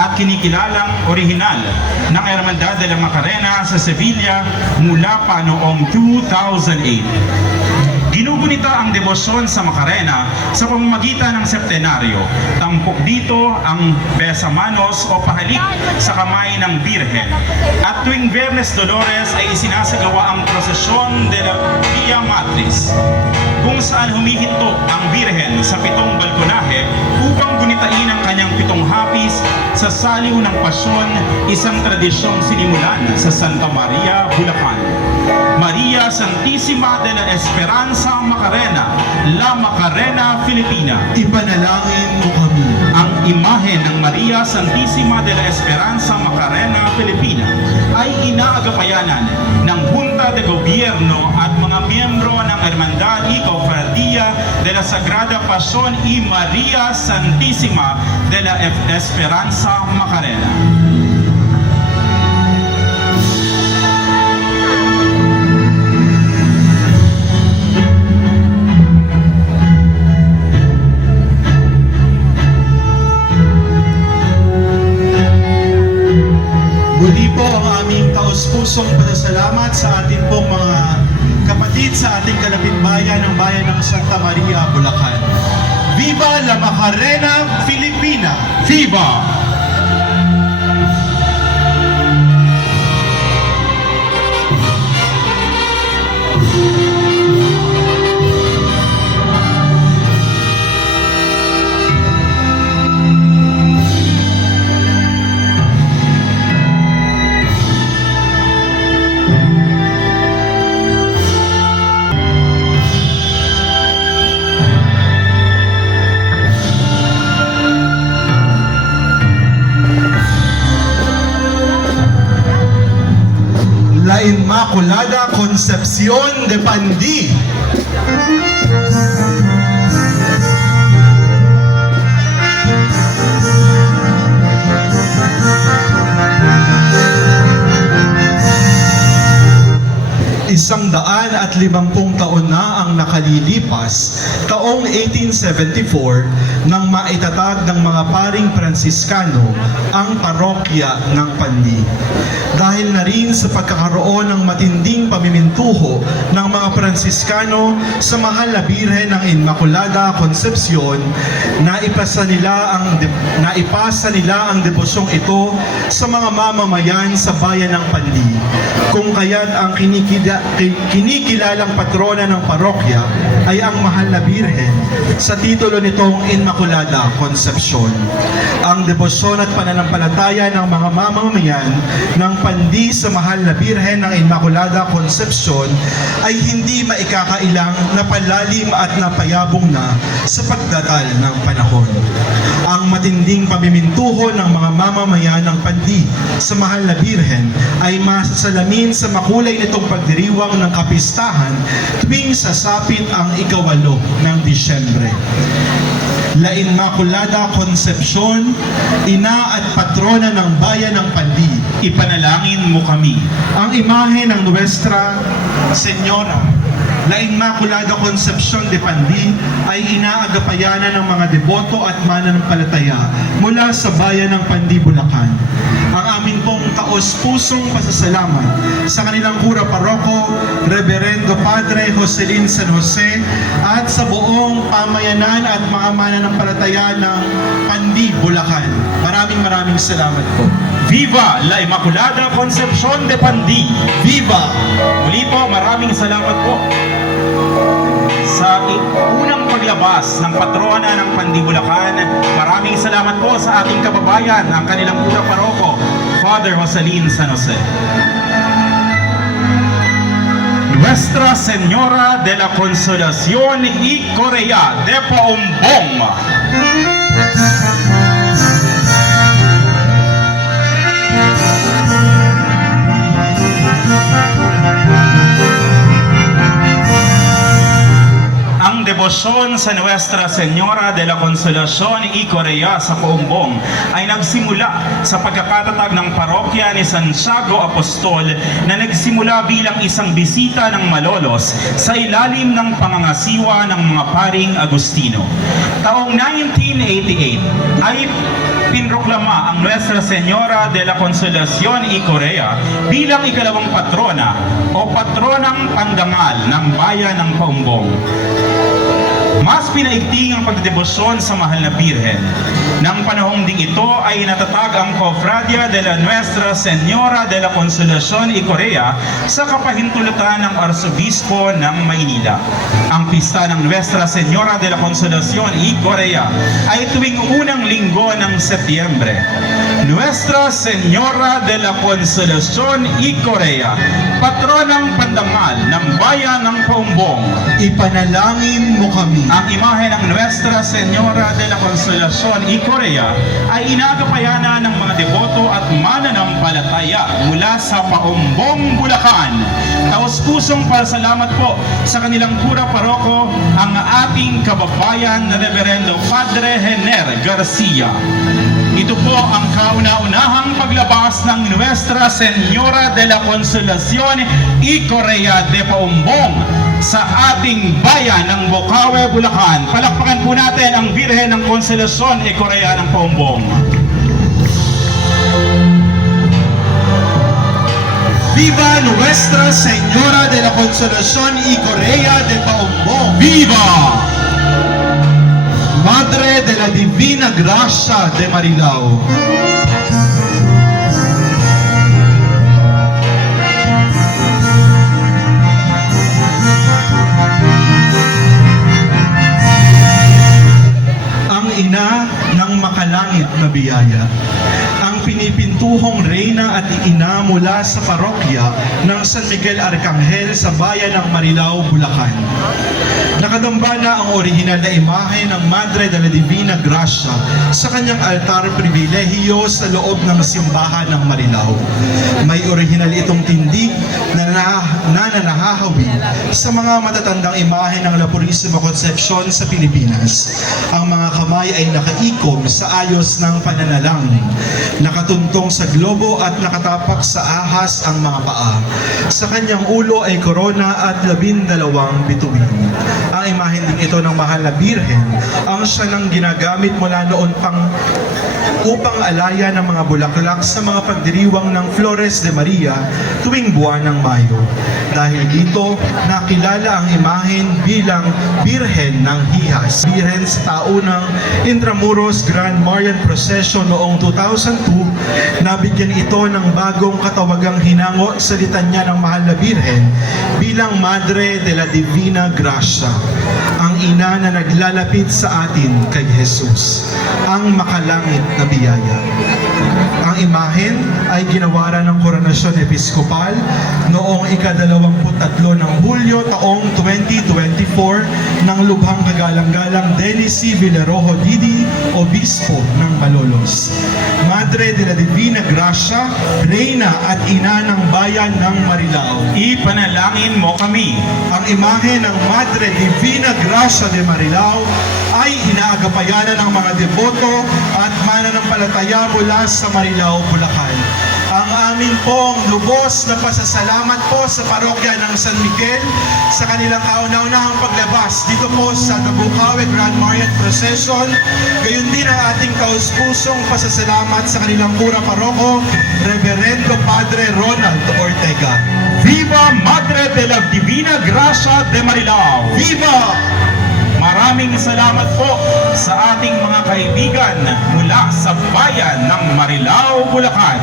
at kinikilalang orihinal ng Hermandad de la Macarena sa Sevilla mula pa noong 2008. Ginugunita ang debosyon sa Macarena sa pamamagitan ng septenaryo. Tampok dito ang besamanos o pahalik sa kamay ng Birhen. At tuwing Biyernes Dolores ay isinasagawa ang prosesyon de la Via Matriz, kung saan humihinto ang Birhen sa 7 balkonahe upang gunitain ang kanyang 7 hapis sa saliw ng pasyon, isang tradisyong sinimulan sa Santa Maria, Bulacan. Maria Santissima de la Esperanza Macarena, La Macarena Filipina. Ipanalangin mo kami. Ang imahe ng Maria Santissima de la Esperanza Macarena Filipina ay inaagapayanan ng Junta de Gobierno at mga miyembro ng Hermandad y Cofradía de la Sagrada Pasión y Maria Santissima de la Esperanza Macarena. Muli po ang aming taos-pusong pasasalamat sa ating pong mga kapatid sa ating kalapitbayan ng bayan ng Santa Maria, Bulacan. Viva la Macarena Filipina! Viva! La Inmaculada Concepcion de Pandi. Isang 150 taon na ang nakalilipas, taong 1874, nang maitatag ng mga paring Pransiskano ang parokya ng Pandi. Dahil na rin sa pagkakaroon ng matinding pamimintuho ng mga Pransiskano sa mahal na Birhen ng Inmaculada Concepcion, naipasa nila ang debosyong ito sa mga mamamayan sa bayan ng Pandi. Kung kaya't ang kinikilalang patrona ng parokya ay ang mahal na Birhen sa titulo nitong Inmaculada Concepcion. Ang debosyon at pananampalataya ng mga mamamayan ng Pandi sa mahal na Birhen ng Inmaculada Concepcion ay hindi maikakailang na palalim at napayabong na sa pagdatal ng panahon. Ang matinding pamimintuho ng mga mamamayan ng Pandi sa mahal na Birhen ay masasalamin sa makulay nitong pagdiriwang ng kapistahan tuwing sasapit ang 8 ng Disyembre. La Inmaculada Concepcion, ina at patrona ng bayan ng Pandi. Ipanalangin mo kami. Ang imahe ng Nuestra Senyora, La Inmaculada Concepcion de Pandi ay inaagapayanan ng mga deboto at mananampalataya mula sa bayan ng Pandi, Bulacan. Ang amin pong taos-pusong pasasalamat sa kanilang kura paroko, Reverendo Padre Joselin San Jose, at sa buong pamayanan at mga mananampalataya ng Pandi, Bulacan. Maraming salamat po. Viva la Inmaculada Concepcion de Pandi! Viva! Muli po, maraming salamat po sa unang paglabas ng patrona ng Pandi, Bulacan. Maraming salamat po sa ating kababayan, ang kanilang kura paroko, Father Joselin San Jose. Nuestra Señora de la Consolación y Corea de Paumbong. Ang debosyon sa Nuestra Señora de la Consolación y Corea sa Paumbong ay nagsimula sa pagkakatatag ng parokya ni Santiago Apostol na nagsimula bilang isang bisita ng Malolos sa ilalim ng pangangasiwa ng mga paring Agustino. Taong 1988 ay pinroklama ang Nuestra Señora de la Consolación y Corea bilang ikalawang patrona o patronang pandangal ng bayan ng Paumbong. Mas pinaigting ang pagdedebosyon sa mahal na Birhen. Nang panahong ding ito ay natatag ang Cofradia de la Nuestra Señora de la Consolación y Corea sa kapahintulutan ng Arsobispo ng Maynila. Ang pista ng Nuestra Señora de la Consolación y Corea ay tuwing unang linggo ng Setyembre. Nuestra Señora de la Consolación y Corea, patronang pandangal ng bayan ng Paumbong. Ipanalangin mo kami. Ang imahe ng Nuestra Señora de la Consolación y Corea ay inagapayanan ng mga deboto at mananampalataya mula sa Paumbong, Bulacan. Taos-pusong pasalamat po sa kanilang kura paroko, ang ating kababayan na Reverendo Padre Hener Garcia. Ito po ang kauna-unahang paglabas ng Nuestra Señora de la Consolación y Corea de Paumbong sa ating bayan ng Bocaue, Bulacan. Palakpakan po natin ang Birhen ng Consolación y Corea ng Paumbong. Viva Nuestra Señora de la Consolación y Corea de Paumbong! Viva! Madre de la Divina Gracia de Marilao. Ang ina ng makalangit na biyaya, ang pinipintuhong reyna at ina mula sa parokya ng San Miguel Arcangel sa bayan ng Marilao, Bulacan. Nakadambana ang orihinal na imahe ng Madre de la Divina Gracia sa kanyang altar pribilehiyo sa loob ng simbahan ng Marilao. May orihinal itong tindig na nahahawi sa mga matatandang imahe ng La Purísima Concepcion sa Pilipinas. Ang mga kamay ay nakaikom sa ayos ng pananalangin, nakatuntong sa globo at nakatapak sa ahas ang mga paa. Sa kanyang ulo ay korona at 12 bituin. Ang imahen din ito ng mahal na Birhen ang siya nang ginagamit mula noon pang upang alaya ng mga bulaklak sa mga pagdiriwang ng Flores de Maria tuwing buwan ng Mayo. Dahil dito, nakilala ang imahen bilang Birhen ng Hihas. Birhen sa taunang Intramuros Grand Marian Procession noong 2002, nabigyan ito ng bagong katawagang hinango sa litanya ng mahal na Birhen bilang Madre de la Divina Gracia, ang ina na naglalapit sa atin kay Jesus, ang makalangit na biyaya. Ang imahen ay ginawaran ng Koronasyon Episkopal noong ika-23 ng Hulyo taong 2024 ng lubhang kagalang-galang Dennis C. Villarojo Didi, Obispo ng Malolos. Madre de la Divina Gracia, Reyna at Ina ng Bayan ng Marilao. Ipanalangin mo kami. Ang imahe ng Madre Divina Gracia de Marilao ay inaagapayanan ng mga deboto at mananampalataya mula sa Marilao, Bulacan. Ang amin pong lubos na pasasalamat po sa parokya ng San Miguel sa kanilang kauna-unahang paglabas dito po sa Nabukawe Grand Marian Procession. Gayon din ang ating kaus-pusong pasasalamat sa kanilang kura paroko, Reverendo Padre Ronald Ortega. Viva Madre de la Divina Gracia de Marilao! Viva! Maraming salamat po sa ating mga kaibigan mula sa bayan ng Marilao, Bulacan.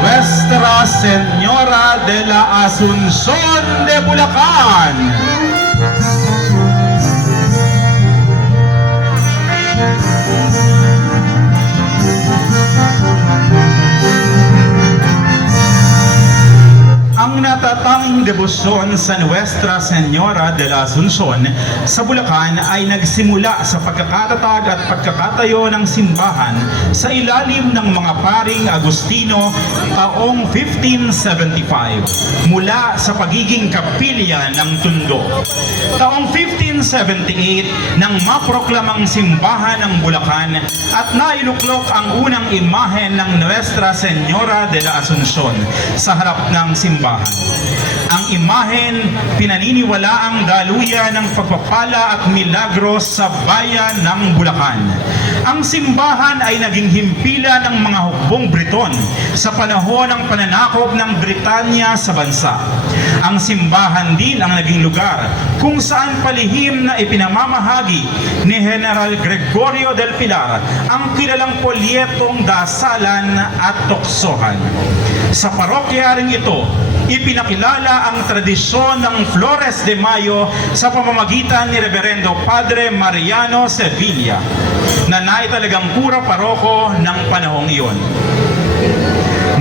Nuestra Señora de la Asunción de Bulacan. Ang natatanging debosyon sa Nuestra Señora de la Asunción sa Bulacan ay nagsimula sa pagkakatatag at pagkakatayo ng simbahan sa ilalim ng mga paring Agustino taong 1575 mula sa pagiging kapilya ng Tondo. Taong 1578 nang maproklamang simbahan ng Bulacan at nailuklok ang unang imahe ng Nuestra Señora de la Asunción sa harap ng simbahan. Ang imahen pinaniniwalaang daluyan ng pagpapala at milagros sa bayan ng Bulacan. Ang simbahan ay naging himpilan ng mga hukbong Briton sa panahon ng pananakop ng Britanya sa bansa. Ang simbahan din ang naging lugar kung saan palihim na ipinamamahagi ni General Gregorio del Pilar ang kilalang polyetong dasalan at tuksohan. Sa parokya rin ito, ipinakilala ang tradisyon ng Flores de Mayo sa pamamagitan ni Reverendo Padre Mariano Sevilla, na naitalagang kura paroko ng panahong iyon.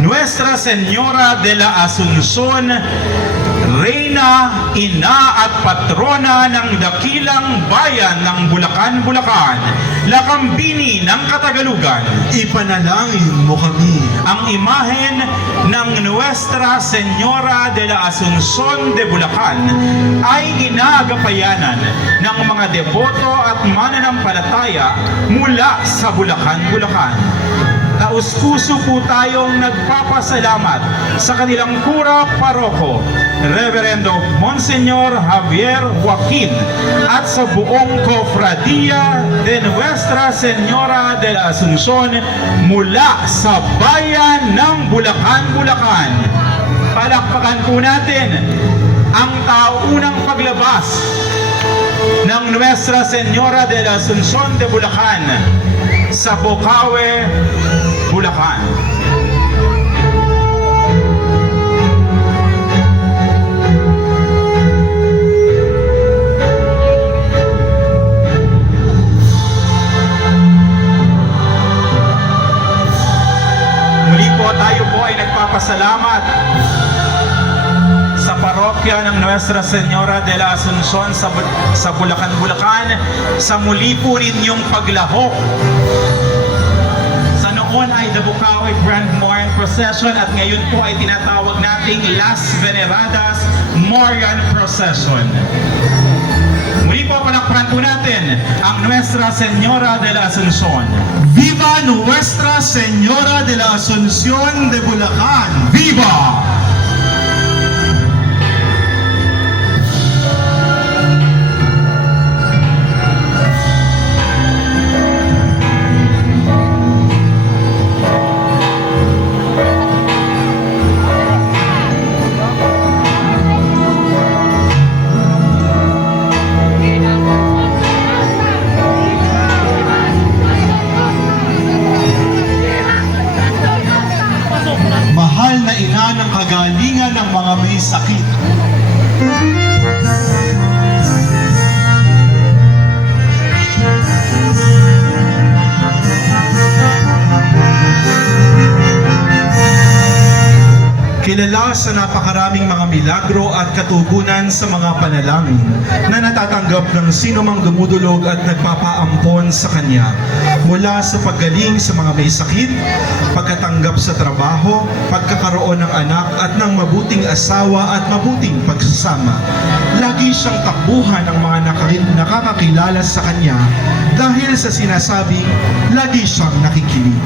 Nuestra Señora de la Asunción, Reyna, Ina at Patrona ng dakilang bayan ng Bulacan, Bulacan, Lakambini ng Katagalugan, Ipanalangin mo kami. ang imahen ng Nuestra Señora de la Asunción de Bulacan ay inaagapayanan ng mga deboto at mananampalataya mula sa Bulacan, Bulacan. Taus-puso po tayong nagpapasalamat sa kanilang kura paroko, Reverendo Monseñor Javier Joaquin, at sa buong Cofradia de Nuestra Señora de la Asunción mula sa bayan ng Bulacan, Bulacan. Palakpakan po natin ang taunang paglabas ng Nuestra Señora de la Asunción de Bulacan sa Bocaue, Bulacan. Muli po tayo po ay nagpapasalamat sa parokya ng Nuestra Señora de la Asunción sa Bulacan, Bulacan sa muli po ninyong paglahok. Sa noon ay the Bukawi Grand Marian Procession at ngayon po ay tinatawag nating Las Veneradas Marian Procession. Muli po palakpakan po natin ang Nuestra Señora de la Asunción. Viva Nuestra Señora de la Asunción de Bulacan! Viva! Mula sa napakaraming mga milagro at katugunan sa mga panalangin na natatanggap ng sino mang dumudulog at nagpapaampon sa Kanya. Mula sa paggaling sa mga may sakit, pagkatanggap sa trabaho, pagkakaroon ng anak at ng mabuting asawa at mabuting pagsasama. Lagi siyang takbuhan ng mga nakakakilala sa Kanya dahil sa sinasabing lagi siyang nakikinig.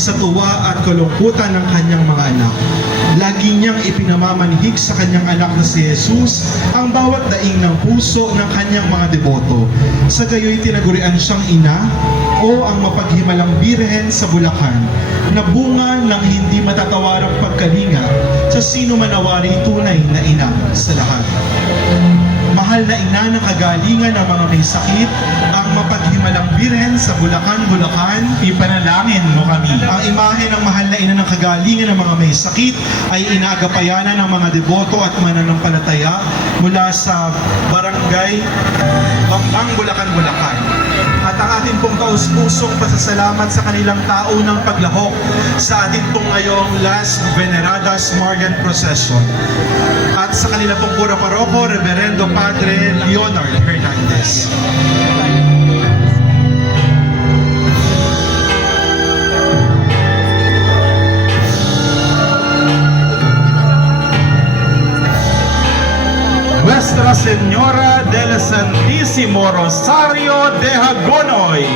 Sa tuwa at kalungkutan ng Kanyang mga anak, lagi niyang ipinamamanhig sa Kanyang anak na si Jesus ang bawat daing ng puso ng Kanyang mga deboto. Sa gayoy tinagurian siyang ina o ang mapaghimalang birhen sa Bulacan na bunga ng hindi matatawarang pagkalinga sa sino manawari tunay na ina sa lahat. Mahal na ina ng kagalingan ng mga may sakit, ang mapaghimalang birhen sa Bulacan, Bulacan, Ipanalangin mo kami. ang imahe ng mahal na ina ng kagalingan ng mga may sakit ay inaagapayanan ng mga deboto at mananampalataya mula sa barangay Bambang, Bulacan, Bulacan. At ang ating pong taus-pusong pasasalamat sa kanilang taunang paglahok sa ating pong ngayong Last Veneradas Marian Procession. At sa kanila pong pura paroko, Reverendo Padre Leonard Hernandez. Nuestra Señora del Santísimo Rosario de Hagonoy.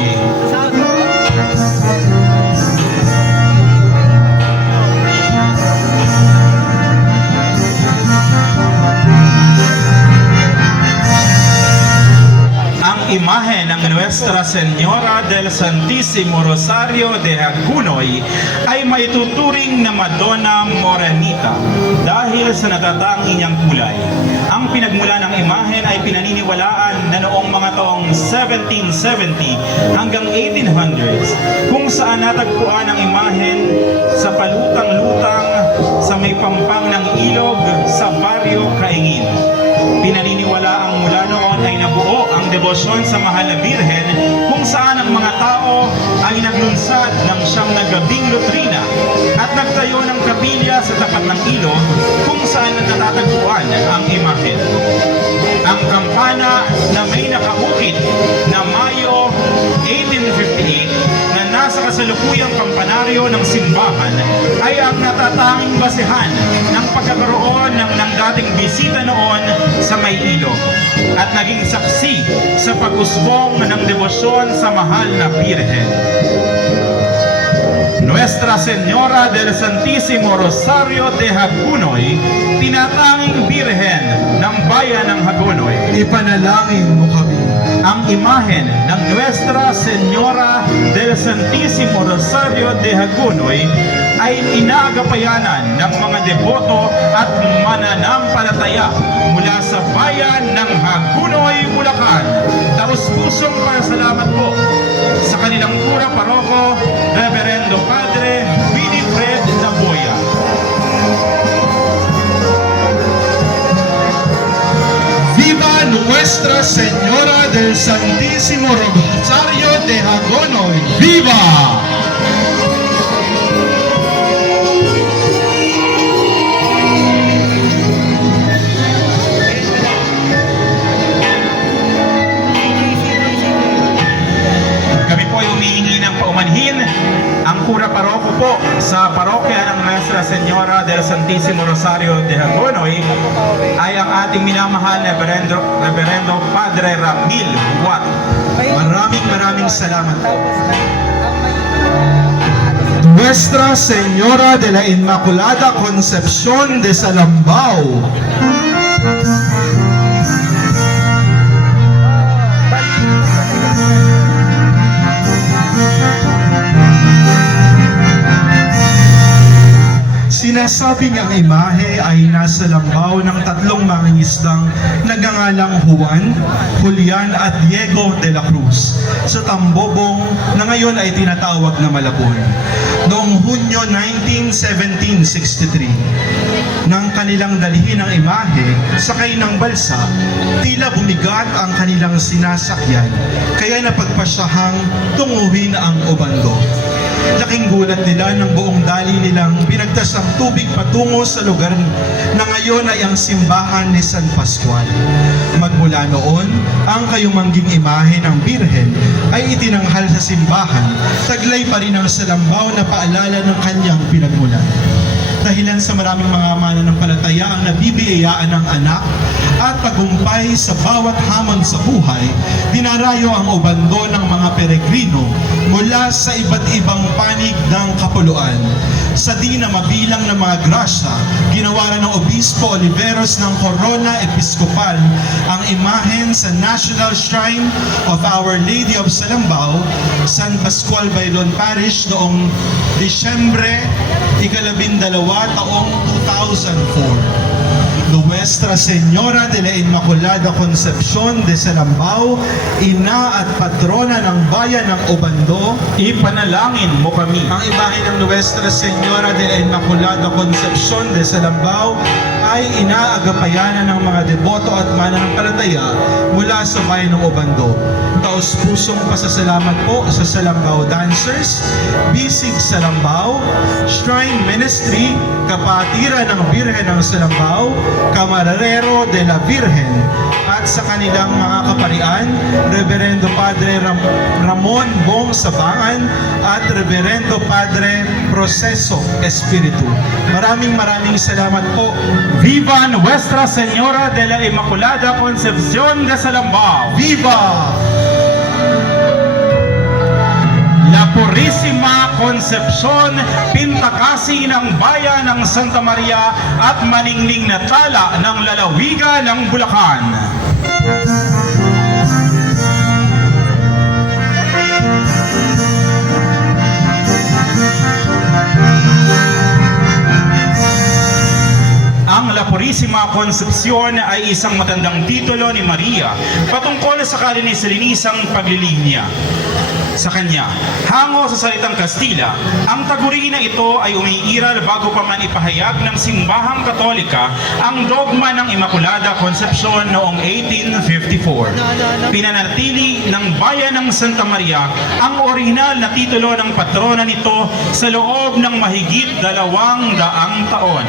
Ang imahe ng Nuestra Señora del Santísimo Rosario de Hagonoy ay maituturing na Madonna Morenita dahil sa natatanging niyang kulay. Ang pinagmula ng imahen ay pinaniniwalaan na noong mga taong 1770 hanggang 1800s kung saan natagpuan ang imahen sa palutang-lutang sa may pampang ng ilog sa Barrio Caingin. Pinaniniwala ang mula noon ay nabuo ang debosyon sa mahal na Birhen kung saan ang mga tao ay naglunsad ng siyang nagabing lutrina at nagtayo ng kapilya sa tapat ng ilog kung saan natatagpuan ang imahen. Ang kampana na may nakaukit na Mayo 1858 na nasa kasalukuyang kampanaryo ng simbahan ay ang natatanging basehan ng pagkakaroon ng dating bisita noon sa may ilog at naging saksi sa pag-usbong ng debosyon sa mahal na Birhen. Nuestra Señora del Santísimo Rosario de Hagonoy, tinatanging Birhen ng bayan ng Hagonoy. Ipanalangin mo kami. Ang imahen ng Nuestra Señora del Santísimo Rosario de Hagonoy ay inaagapayanan ng mga deboto at mananampalataya mula sa bayan ng Hagonoy, Bulacan. Taus-pusong pasalamat po sa kanilang pura paroko, Reverendo Padre Winifred Naboya. Viva Nuestra Señora del Santísimo Rosario de Hagonoy! Viva! Kami po ay humihingi ng paumanhin. Ang pura paroko po sa parokya ng Nuestra Señora del Santísimo Rosario de Hagonoy ay ang ating minamahal na Reverendo Padre Ramil Huat. Maraming salamat. Nuestra Señora de la Inmaculada Concepción de Salambao. Sinasabing ang imahe ay nasa lambaw ng tatlong mangingisdang nagngangalang Juan, Julian at Diego de la Cruz sa Tambobong na ngayon ay tinatawag na Malabon. Noong Hunyo 19, 1763, nang kanilang dalhin ang imahe sakay ng balsa, tila bumigat ang kanilang sinasakyan, kaya napagpasyahang tunguhin ang ubando. Laking gulat nila nang buong dali nilang pinagtas ang tubig patungo sa lugar na ngayon ay ang simbahan ni San Pascual. Magmula noon, ang kayumangging imahe ng Birhen ay itinanghal sa simbahan, taglay pa rin ang salambaw na paalala ng kanyang pinagmulan. Dahilan sa maraming mga mananampalataya ang nabibiyayaan ng anak at tagumpay sa bawat hamon sa buhay, dinarayo ang ubando ng mga peregrino mula sa iba't ibang panig ng kapuluan. Sa di na mabilang na mga grasya, ginawaran ng Obispo Oliveros ng Corona Episcopal ang imahen sa National Shrine of Our Lady of Salambao, San Pascual Bailon Parish noong Disyembre 12, taong 2004. Nuestra Señora de la Inmaculada Concepcion de Salambao, ina at patrona ng bayan ng Obando, Ipanalangin mo kami. ang imahe ng Nuestra Señora de la Inmaculada Concepcion de Salambao ay inaagapayanan ng mga deboto at mananampalataya mula sa bayan ng Obando. Taos-pusong pasasalamat po sa Salambao Dancers, Bisig Salambao, Shrine Ministry, Kapatiran ng Birhen ng Salambao, Camarero de la Virgen, at sa kanilang mga kaparian, Reverendo Padre Ramon Bong Sabangan at Reverendo Padre Proceso Espiritu. Maraming salamat po. Viva Nuestra Señora de la Inmaculada Concepción de Salambao! Viva! La Purísima Concepcion, pintakasi ng bayan ng Santa Maria at maningning na tala ng lalawigan ng Bulacan. Ang La Purísima Concepcion ay isang matandang titulo ni Maria patungkol sa kalinisan-linisang paglilinya sa kanya. Hango sa salitang Kastila, ang taguri na ito ay umiiral bago pa man ipahayag ng simbahang Katolika ang dogma ng Immaculada Concepcion noong 1854. Pinanatili ng bayan ng Santa Maria ang orihinal na titulo ng patrona nito sa loob ng mahigit 200 taon,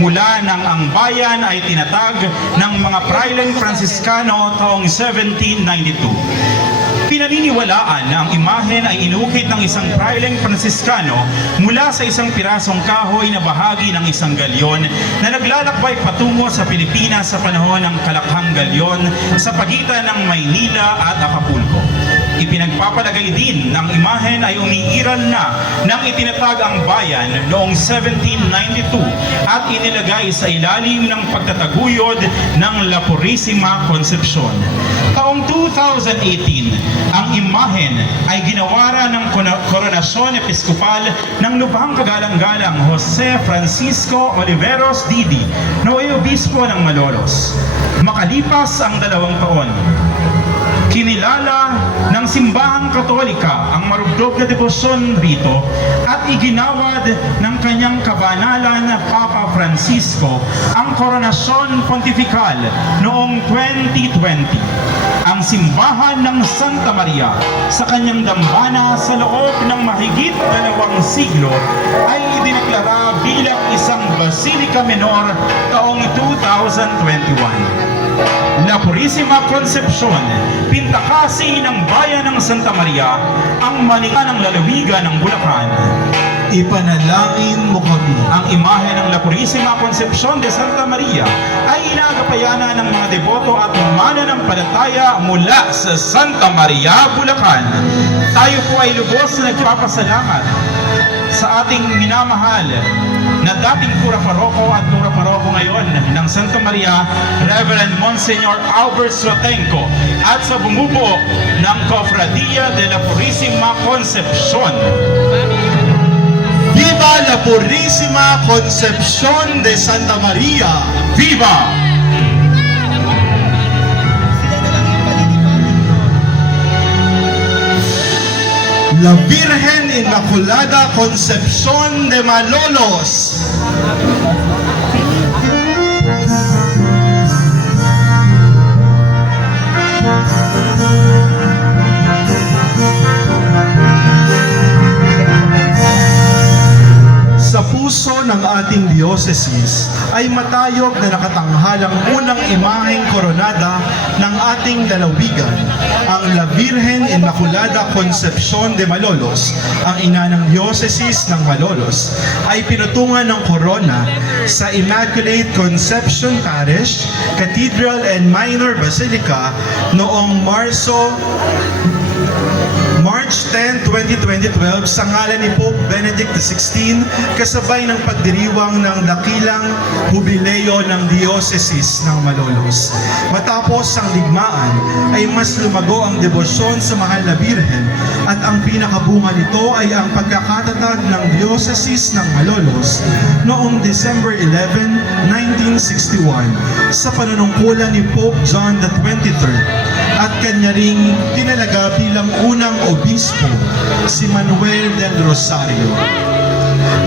mula nang ang bayan ay tinatag ng mga Praileng Franciscano taong 1792. Pinaniniwalaan na ang imahen ay inukit ng isang praileng Franciscano mula sa isang pirasong kahoy na bahagi ng isang galyon na naglalakbay patungo sa Pilipinas sa panahon ng Kalakhang Galyon sa pagitan ng Maynila at Acapulco. Ipinagpapalagay din ng imahen ay umiiral na nang itinatag ang bayan noong 1792 at inilagay sa ilalim ng pagtataguyod ng La Purísima Concepcion. Taong 2018, ang imahen ay ginawara ng Koronasyon Episkopal ng Lubhang Kagalang-galang Jose Francisco Oliveros Didi, noong obispo ng Malolos. Makalipas ang 2 taon, kinilala ng simbahang Katolika ang marugdog na debosyon rito at iginawad ng kanyang kabanalan na Papa Francisco ang Koronasyon Pontifical noong 2020. Ang simbahan ng Santa Maria sa kanyang dambana sa loob ng mahigit 2 siglo ay idineklara bilang isang Basilica Menor taong 2021. La Purísima Concepcion, pintakasi ng bayan ng Santa Maria, ang maninga ng lalawigan ng Bulacan. Ipanalangin mo kami. Ang imahe ng La Purísima Concepcion de Santa Maria ay inaagapayanan ng mga deboto at mananampalataya mula sa Santa Maria, Bulacan. Tayo po ay lubos na nagpapasalamat sa ating minamahal na dating Pura Paroko at Pura Paroko ngayon ng Santa Maria, Reverend Monsignor Albert Sotenco, at sa bumubuo ng Cofradia de la Purísima Concepcion. Viva la Purísima Concepcion de Santa Maria! Viva! La Virgen Inmaculada Concepcion de Malolos! ating diocese ay matayog na nakatanghalang unang imaheng koronada ng ating lalawigan, ang La Virgen Inmaculada Concepcion de Malolos, ang ina ng diocese ng Malolos, ay pinutungan ng korona sa Immaculate Conception Parish, Cathedral and Minor Basilica noong March 10, 2012 sa ngalan ni Pope Benedict XVI kasabay ng pagdiriwang ng dakilang hubileo ng Diocese ng Malolos. Matapos ang digmaan ay mas lumago ang debosyon sa Mahal na Birhen at ang pinakabunga nito ay ang pagkakatatag ng Diocese ng Malolos noong December 11, 1961 sa panunungkulan ni Pope John the 23rd at kanya ring tinalaga bilang unang obispo, si Manuel del Rosario.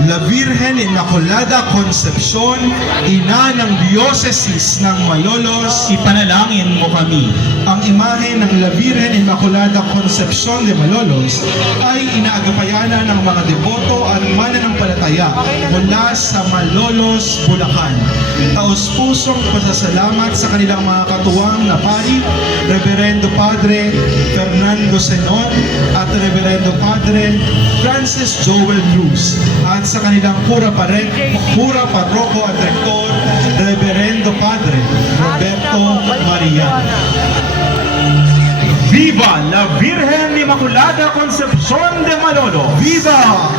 La Virgen Inmaculada Concepcion, ina ng Diocese ng Malolos, Ipanalangin mo kami. ang imahe ng La Virgen Inmaculada Concepcion de Malolos ay inaagapayanan ng mga deboto at mananampalataya mula sa Malolos, Bulacan. Taos-pusong pasasalamat sa kanilang mga katuwang na pari, Reverendo Padre Fernando Senon at Reverendo Padre Francis Joel Cruz at sa kanilang pura paroko at rektor, Reverendo Padre Roberto Mariano. Viva la Virgen Inmaculada Concepcion de Malolos! Viva!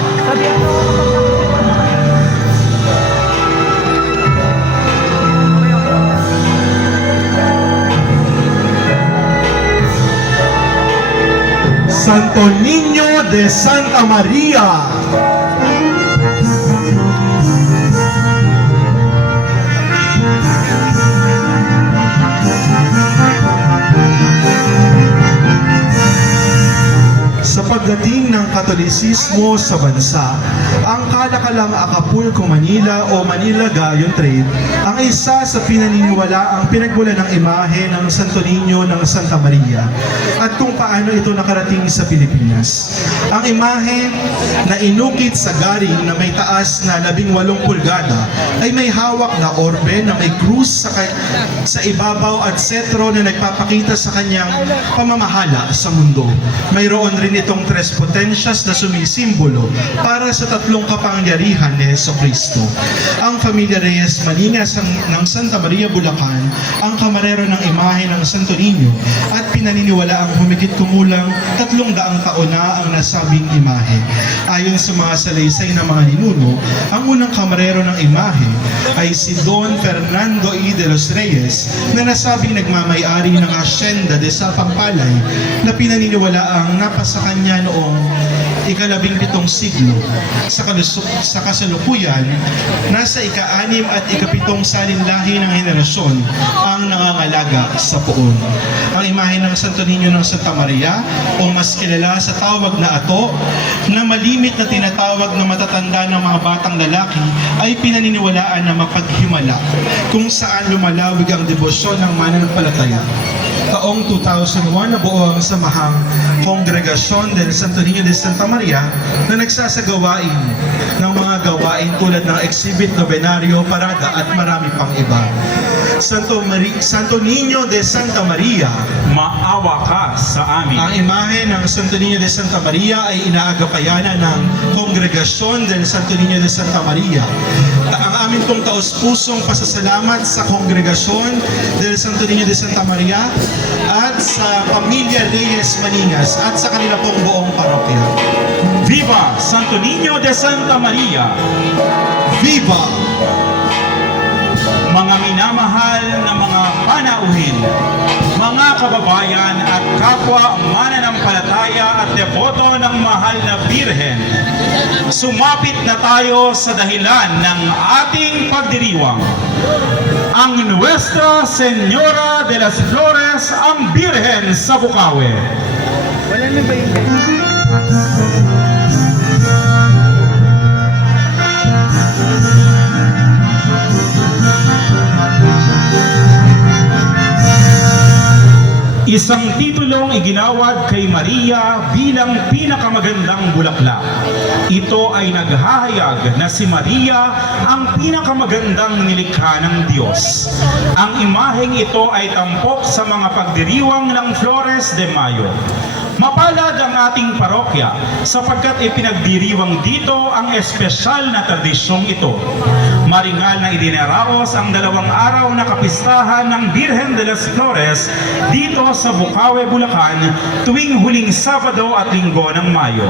Santo Niño de Santa María. Sa pagdating ng Katolisismo sa bansa, ang kalakalang Acapulco, Manila o Manila Gayon Trade ang isa sa pinaniniwalaang pinagmula ng imahe ng Santo Niño ng Santa Maria at kung paano ito nakarating sa Pilipinas. Ang imahe na inukit sa garing na may taas na 18 pulgada ay may hawak na orbe na may krus sa ibabaw at setro na nagpapakita sa kanyang pamamahala sa mundo. Mayroon rin itong tres potentias na sumisimbolo para sa tatlong kapangyarihan ni Jesucristo. Ang Familia Reyes Maningas ng Santa Maria, Bulacan, ang kamarero ng imahe ng Santo Niño at pinaniniwala ang humigit kumulang 300 taon na ang nasabing imahe. Ayon sa mga salaysay ng mga ninuno, ang unang kamarero ng imahe ay si Don Fernando E. de los Reyes na nasabing nagmamay-ari ng Hacienda de Sapampalay na pinaniniwala ang napasa kanya noong ika-17 siglo. Sa kasalukuyan, nasa ika-6 at ika-7 salinlahi ng henerasyon ang nangangalaga sa poon. Ang imahe ng Santo Niño ng Santa Maria, o mas kilala sa tawag na ato, na malimit na tinatawag na matatanda ng mga batang lalaki, ay pinaniniwalaan na mapaghimala kung saan lumalawig ang debosyon ng mananampalataya. Taong 2001, nabuo ang samahang Kongregasyon del Santo Niño de Santa Maria na nagsasagawain ng mga gawain tulad ng exhibit, novenario, parada at marami pang iba. Santo Niño de Santa Maria, Maawa ka sa amin. ang imahe ng Santo Niño de Santa Maria ay inaagapayanan ng Kongregasyon del Santo Niño de Santa Maria. Ang amin pong taos-pusong pasasalamat sa Kongregasyon del Santo Niño de Santa Maria at sa Pamilya Reyes Maningas at sa kanila pong buong parokya. Viva Santo Niño de Santa Maria! Viva! Mga minamahal na mga panauhin, mga kababayan at kapwa mananampalataya at deboto ng mahal na Birhen, sumapit na tayo sa dahilan ng ating pagdiriwang. Ang Nuestra Señora de las Flores, ang Birhen sa Bukawe. Wala na ba yung Isang titulong iginawad kay Maria bilang pinakamagandang bulaklak. Ito ay naghahayag na si Maria ang pinakamagandang nilikha ng Diyos. Ang imaheng ito ay tampok sa mga pagdiriwang ng Flores de Mayo. Mapalad ang ating parokya sapagkat ipinagdiriwang dito ang espesyal na tradisyong ito. Maringal na idinaraos ang 2 araw na kapistahan ng Birhen de las Flores dito sa Bukawe, Bulacan tuwing huling Sabado at Linggo ng Mayo.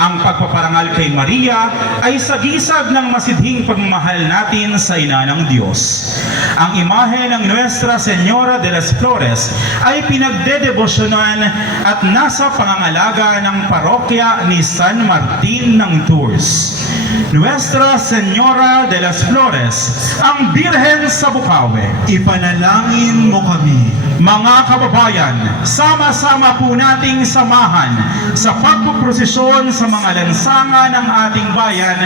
Ang pagpaparangal kay Maria ay sagisag ng masidhing pagmamahal natin sa Ina ng Diyos. Ang imahe ng Nuestra Señora de las Flores ay pinagdedebosyonan at nasa pangangalaga ng parokya ni San Martin ng Tours. Nuestra Señora de las Flores, ang Birhen sa Bukawe. Ipanalangin mo kami. Mga kababayan, sama-sama po nating samahan sa pagpuprosesyon sa mga lansangan ng ating bayan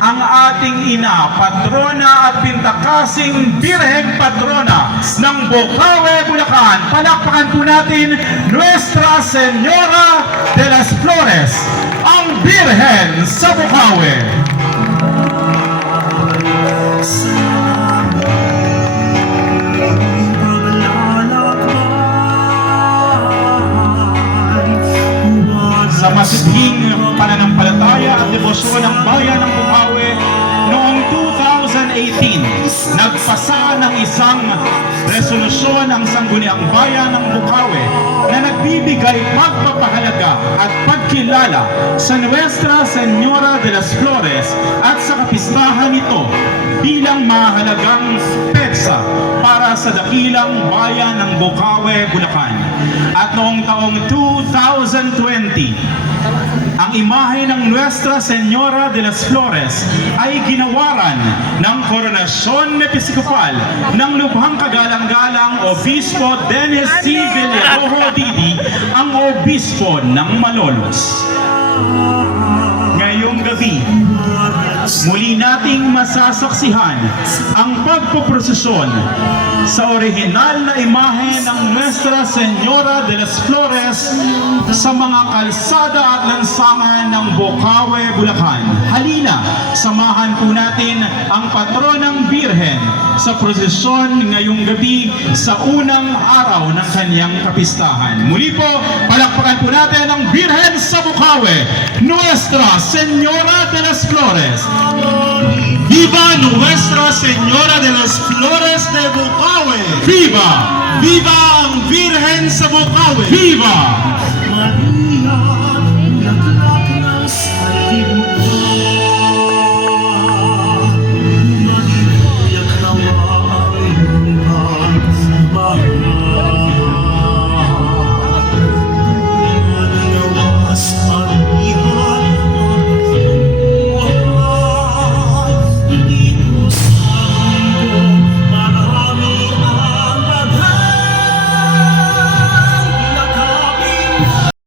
ang ating ina, patrona at pintakasing Birheng Patrona ng Bukawe, Bulacan. Palakpakan po natin Nuestra Señora de las Flores, ang Birhen sa Bukawe. Sa masidhing pananampalataya at debosyon ng bayan ng Bukawe, noong 2018, nagpasa ng isang resolusyon ang Sangguniang Bayan ng Bukawe na nagbibigay pagpapahalaga at pagkilala sa Nuestra Señora de las Flores at sa kapistahan nito bilang mahalagang petsa para sa dakilang bayan ng Bukawe, Bulacan. At noong taong 2020, ang imahe ng Nuestra Señora de las Flores ay ginawaran ng Koronasyon Episkopal ng Lubhang Kagalang-galang Obispo Dennis C. Villarojo Didi, ang Obispo ng Malolos. Ngayong gabi, muli nating masasaksihan ang pagpoprosesyon sa orihinal na imahe ng Nuestra Señora de las Flores sa mga kalsada at lansangan ng Bukawe, Bulacan. Halina, samahan po natin ang patronang Birhen sa prosesyon ngayong gabi sa unang araw ng kanyang kapistahan. Muli po, palakpakan po natin ang Birhen sa Bukawe, Nuestra Señora de las Flores. Viva Nuestra Señora de las Flores de Bukawe! Viva! Viva ang Birhen sa Bukawe! Viva! Maria